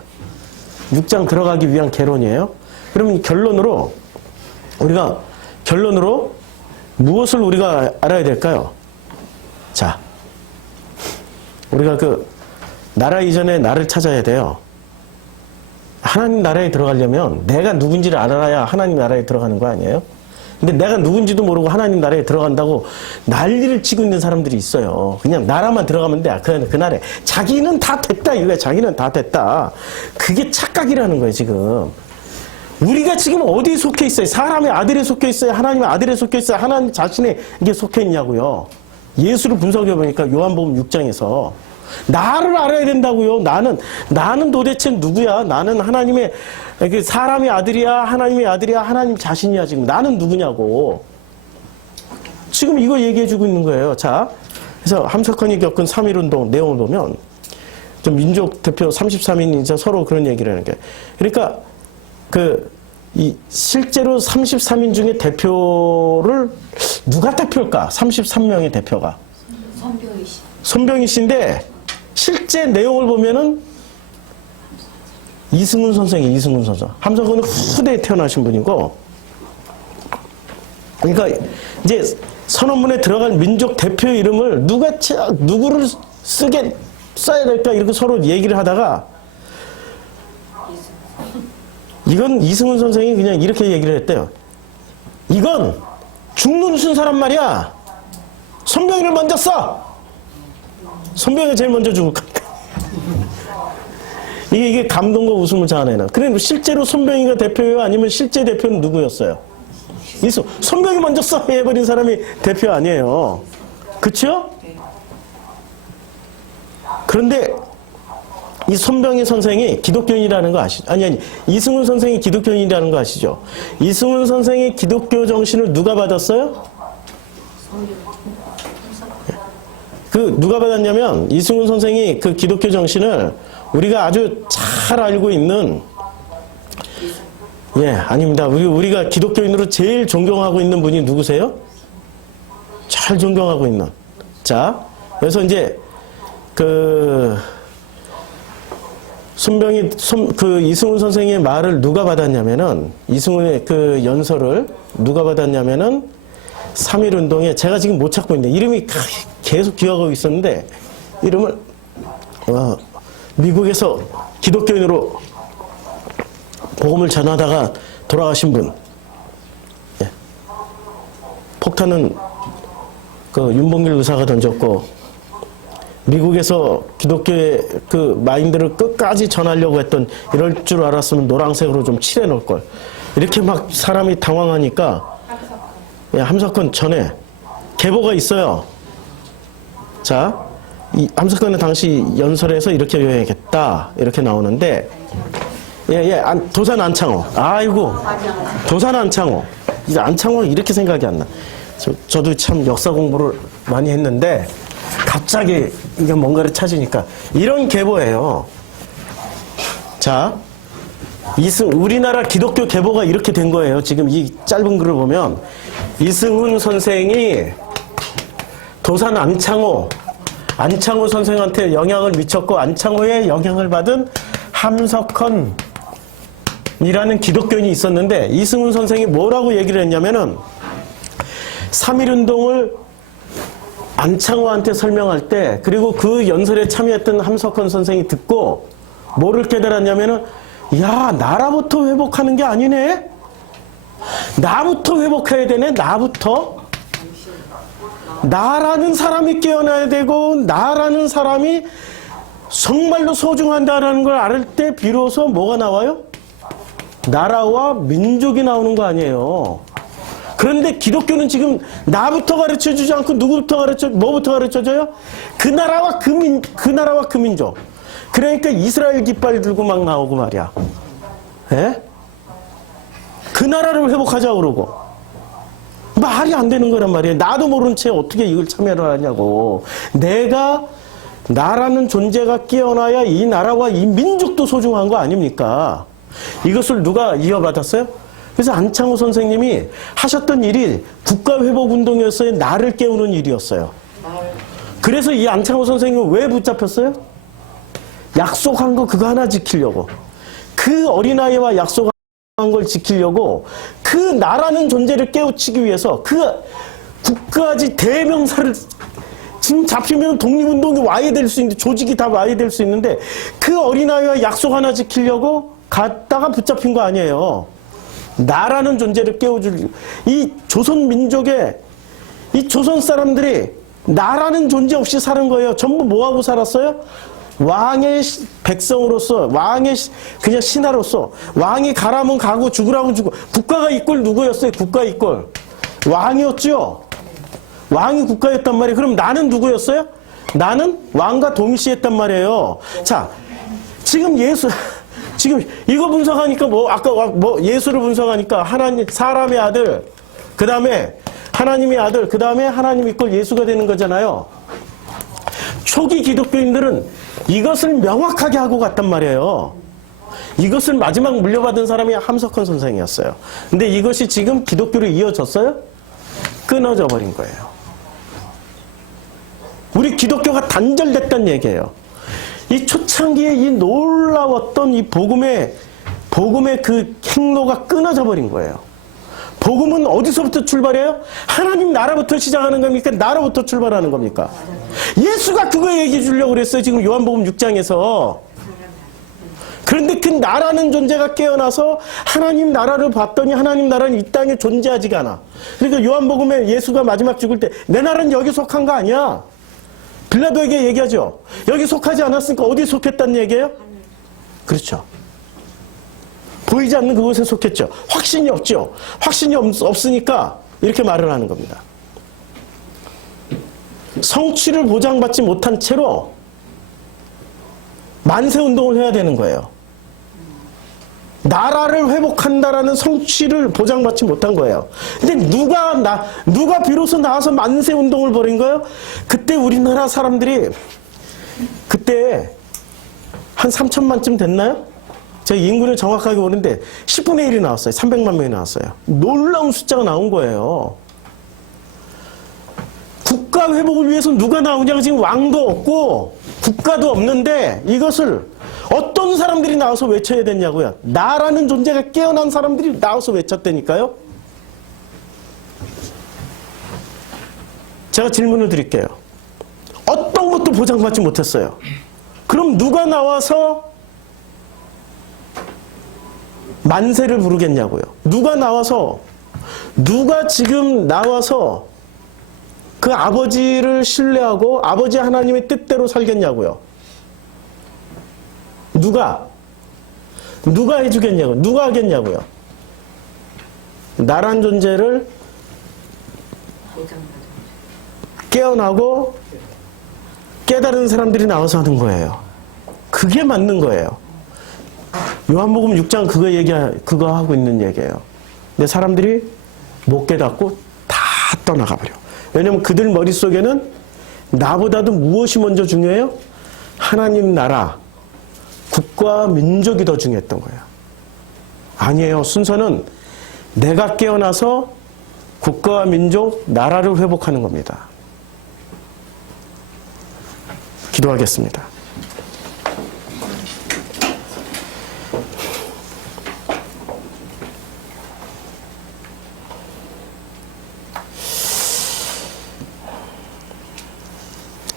6장 들어가기 위한 개론이에요. 그러면 결론으로 무엇을 우리가 알아야 될까요? 자, 우리가 그 나라 이전에 나를 찾아야 돼요. 하나님 나라에 들어가려면 내가 누군지를 알아야 하나님 나라에 들어가는 거 아니에요? 근데 내가 누군지도 모르고 하나님 나라에 들어간다고 난리를 치고 있는 사람들이 있어요. 그냥 나라만 들어가면 돼. 그 나라에. 자기는 다 됐다. 이거야. 자기는 다 됐다. 그게 착각이라는 거예요, 지금. 우리가 지금 어디에 속해 있어요? 사람의 아들에 속해 있어요? 하나님의 아들에 속해 있어요? 하나님 자신에 이게 속해 있냐고요. 예수를 분석해 보니까 요한복음 6장에서 나를 알아야 된다고요. 나는 도대체 누구야? 나는 하나님의 사람의 아들이야? 하나님의 아들이야? 하나님 자신이야? 지금 나는 누구냐고. 지금 이거 얘기해 주고 있는 거예요. 자, 그래서 함석헌이 겪은 3.1운동 내용을 보면 좀 민족 대표 33인이 이제 서로 그런 얘기를 하는 게, 그러니까 실제로 33인 중에 대표를 누가 대표일까? 33명의 대표가 손병희 씨인데 실제 내용을 보면은 이승훈 선생이에요. 이승훈 선생. 함석헌은 후대에 태어나신 분이고, 그러니까 이제 선언문에 들어간 민족 대표 이름을 누구를 써야 될까 이렇게 서로 얘기를 하다가 이건 이승훈 선생이 그냥 이렇게 얘기를 했대요. 이건 죽는 순사란 말이야. 손병희를 먼저 써! 손병희가 제일 먼저 죽을 거니까. 이게 감동과 웃음을 자아내는. 그래, 실제로 손병희가 대표예요? 아니면 실제 대표는 누구였어요? 손병희 먼저 써! 해버린 사람이 대표 아니에요. 그쵸? 그런데 이 손병희 선생이 기독교인이라는 거 아시죠? 아니, 이승훈 선생이 기독교인이라는 거 아시죠? 이승훈 선생의 기독교 정신을 누가 받았어요? 누가 받았냐면, 이승훈 선생이 그 기독교 정신을 우리가 아주 잘 알고 있는, 아닙니다. 우리가 기독교인으로 제일 존경하고 있는 분이 누구세요? 잘 존경하고 있는. 자, 그래서 이제, 이승훈 선생의 말을 누가 받았냐면은, 이승훈의 그 연설을 누가 받았냐면은, 3.1운동에 제가 지금 못 찾고 있는데, 이름이 계속 기억하고 있었는데, 이름을, 미국에서 기독교인으로 복음을 전하다가 돌아가신 분. 폭탄은 윤봉길 의사가 던졌고, 미국에서 기독교의 그 마인드를 끝까지 전하려고 했던, 이럴 줄 알았으면 노란색으로 좀 칠해놓을 걸. 이렇게 막 사람이 당황하니까, 함석헌 전에 계보가 있어요. 자, 이 함석헌의 당시 연설에서 이렇게 요약했다. 이렇게 나오는데, 도산 안창호. 아이고, 도산 안창호. 이제 안창호 이렇게 생각이 안 나. 저도 참 역사 공부를 많이 했는데, 갑자기 이게 뭔가를 찾으니까 이런 계보예요. 자, 우리나라 기독교 계보가 이렇게 된 거예요. 지금 이 짧은 글을 보면 이승훈 선생이 도산 안창호 선생한테 영향을 미쳤고, 안창호의 영향을 받은 함석헌이라는 기독교인이 있었는데, 이승훈 선생이 뭐라고 얘기를 했냐면은 3.1운동을 안창호한테 설명할 때, 그리고 그 연설에 참여했던 함석헌 선생이 듣고 뭐를 깨달았냐면은, 야, 나라부터 회복하는 게 아니네? 나부터 회복해야 되네? 나부터? 나라는 사람이 깨어나야 되고, 나라는 사람이 정말로 소중한다라는 걸 알 때 비로소 뭐가 나와요? 나라와 민족이 나오는 거 아니에요. 그런데 기독교는 지금 나부터 가르쳐주지 않고 뭐부터 가르쳐줘요? 그 나라와 그 민족. 그러니까 이스라엘 깃발 들고 막 나오고 말이야. 그 나라를 회복하자고 그러고. 말이 안 되는 거란 말이에요. 나도 모른 채 어떻게 이걸 참여를 하냐고. 나라는 존재가 깨어나야 이 나라와 이 민족도 소중한 거 아닙니까? 이것을 누가 이어받았어요? 그래서 안창호 선생님이 하셨던 일이 국가회복운동이었어요? 나를 깨우는 일이었어요? 그래서 이 안창호 선생님은 왜 붙잡혔어요? 약속한 거 그거 하나 지키려고. 그 어린아이와 약속한 걸 지키려고, 그 나라는 존재를 깨우치기 위해서 그 국가지 대명사를, 지금 잡히면 독립운동이 와야 될 수 있는데, 조직이 다 와야 될 수 있는데, 그 어린아이와 약속 하나 지키려고 갔다가 붙잡힌 거 아니에요. 나라는 존재를 깨워줄, 이 조선 민족의, 이 조선 사람들이 나라는 존재 없이 사는 거예요. 전부 뭐하고 살았어요? 왕의 백성으로서, 왕의 그냥 신하로서, 왕이 가라면 가고 죽으라면 죽고. 국가가 이꼴 누구였어요? 국가 이꼴 왕이었죠. 왕이 국가였단 말이에요. 그럼 나는 누구였어요? 나는 왕과 동시했단 말이에요. 자, 지금 지금 이거 분석하니까 아까 예수를 분석하니까 하나님, 사람의 아들, 그 다음에 하나님의 아들, 그 다음에 하나님 이꼴 예수가 되는 거잖아요. 초기 기독교인들은 이것을 명확하게 하고 갔단 말이에요. 이것을 마지막 물려받은 사람이 함석헌 선생이었어요. 근데 이것이 지금 기독교로 이어졌어요? 끊어져 버린 거예요. 우리 기독교가 단절됐다는 얘기예요. 이 초창기에 이 놀라웠던 이 복음의 그 행로가 끊어져 버린 거예요. 복음은 어디서부터 출발해요? 하나님 나라부터 시작하는 겁니까? 나라부터 출발하는 겁니까? 예수가 그거 얘기해 주려고 그랬어요. 지금 요한복음 6장에서. 그런데 그 나라는 존재가 깨어나서 하나님 나라를 봤더니 하나님 나라는 이 땅에 존재하지가 않아. 그러니까 요한복음에 예수가 마지막 죽을 때 내 나라는 여기 속한 거 아니야. 빌라도에게 얘기하죠. 여기 속하지 않았으니까 어디에 속했다는 얘기예요? 그렇죠. 보이지 않는 그곳에 속했죠. 확신이 없죠. 확신이 없으니까 이렇게 말을 하는 겁니다. 성취를 보장받지 못한 채로 만세운동을 해야 되는 거예요. 나라를 회복한다라는 성취를 보장받지 못한 거예요. 근데 누가 비로소 나와서 만세운동을 벌인 거예요? 그때 우리나라 사람들이 그때 한 3천만쯤 됐나요? 제가 인구를 정확하게 모르는데 10분의 1이 나왔어요. 300만 명이 나왔어요. 놀라운 숫자가 나온 거예요. 국가 회복을 위해서 누가 나오냐고. 지금 왕도 없고 국가도 없는데 이것을 어떤 사람들이 나와서 외쳐야 됐냐고요. 나라는 존재가 깨어난 사람들이 나와서 외쳤다니까요. 제가 질문을 드릴게요. 어떤 것도 보장받지 못했어요. 그럼 누가 나와서 만세를 부르겠냐고요. 누가 지금 나와서 그 아버지를 신뢰하고 아버지 하나님의 뜻대로 살겠냐고요. 누가 해주겠냐고요. 누가 하겠냐고요. 나란 존재를 깨어나고 깨달은 사람들이 나와서 하는 거예요. 그게 맞는 거예요. 요한복음 6장 그거 하고 있는 얘기예요. 근데 사람들이 못 깨닫고 다 떠나가 버려. 왜냐면 그들 머릿속에는 나보다도 무엇이 먼저 중요해요? 하나님 나라, 국가, 민족이 더 중요했던 거예요. 아니에요. 순서는 내가 깨어나서 국가와 민족, 나라를 회복하는 겁니다. 기도하겠습니다.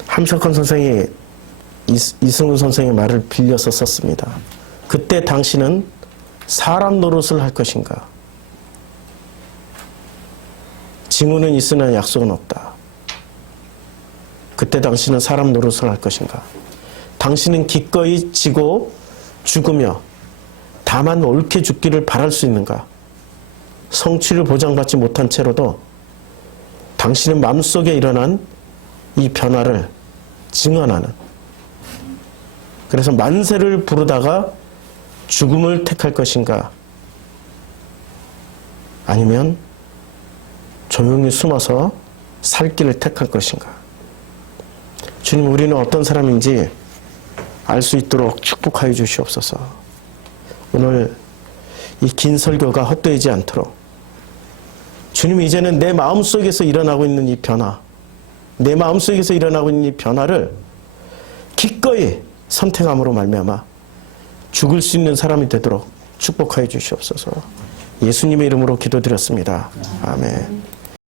함석헌 선생이 이승우 선생의 말을 빌려서 썼습니다. 그때 당신은 사람 노릇을 할 것인가? 징후는 있으나 약속은 없다. 그때 당신은 사람 노릇을 할 것인가? 당신은 기꺼이 지고 죽으며 다만 옳게 죽기를 바랄 수 있는가? 성취를 보장받지 못한 채로도 당신의 마음속에 일어난 이 변화를 증언하는, 그래서 만세를 부르다가 죽음을 택할 것인가? 아니면 조용히 숨어서 살 길을 택할 것인가? 주님, 우리는 어떤 사람인지 알 수 있도록 축복하여 주시옵소서. 오늘 이 긴 설교가 헛되지 않도록 주님, 이제는 내 마음속에서 일어나고 있는 이 변화, 내 마음속에서 일어나고 있는 이 변화를 기꺼이 선택함으로 말미암아 죽을 수 있는 사람이 되도록 축복하여 주시옵소서. 예수님의 이름으로 기도드렸습니다. 아멘.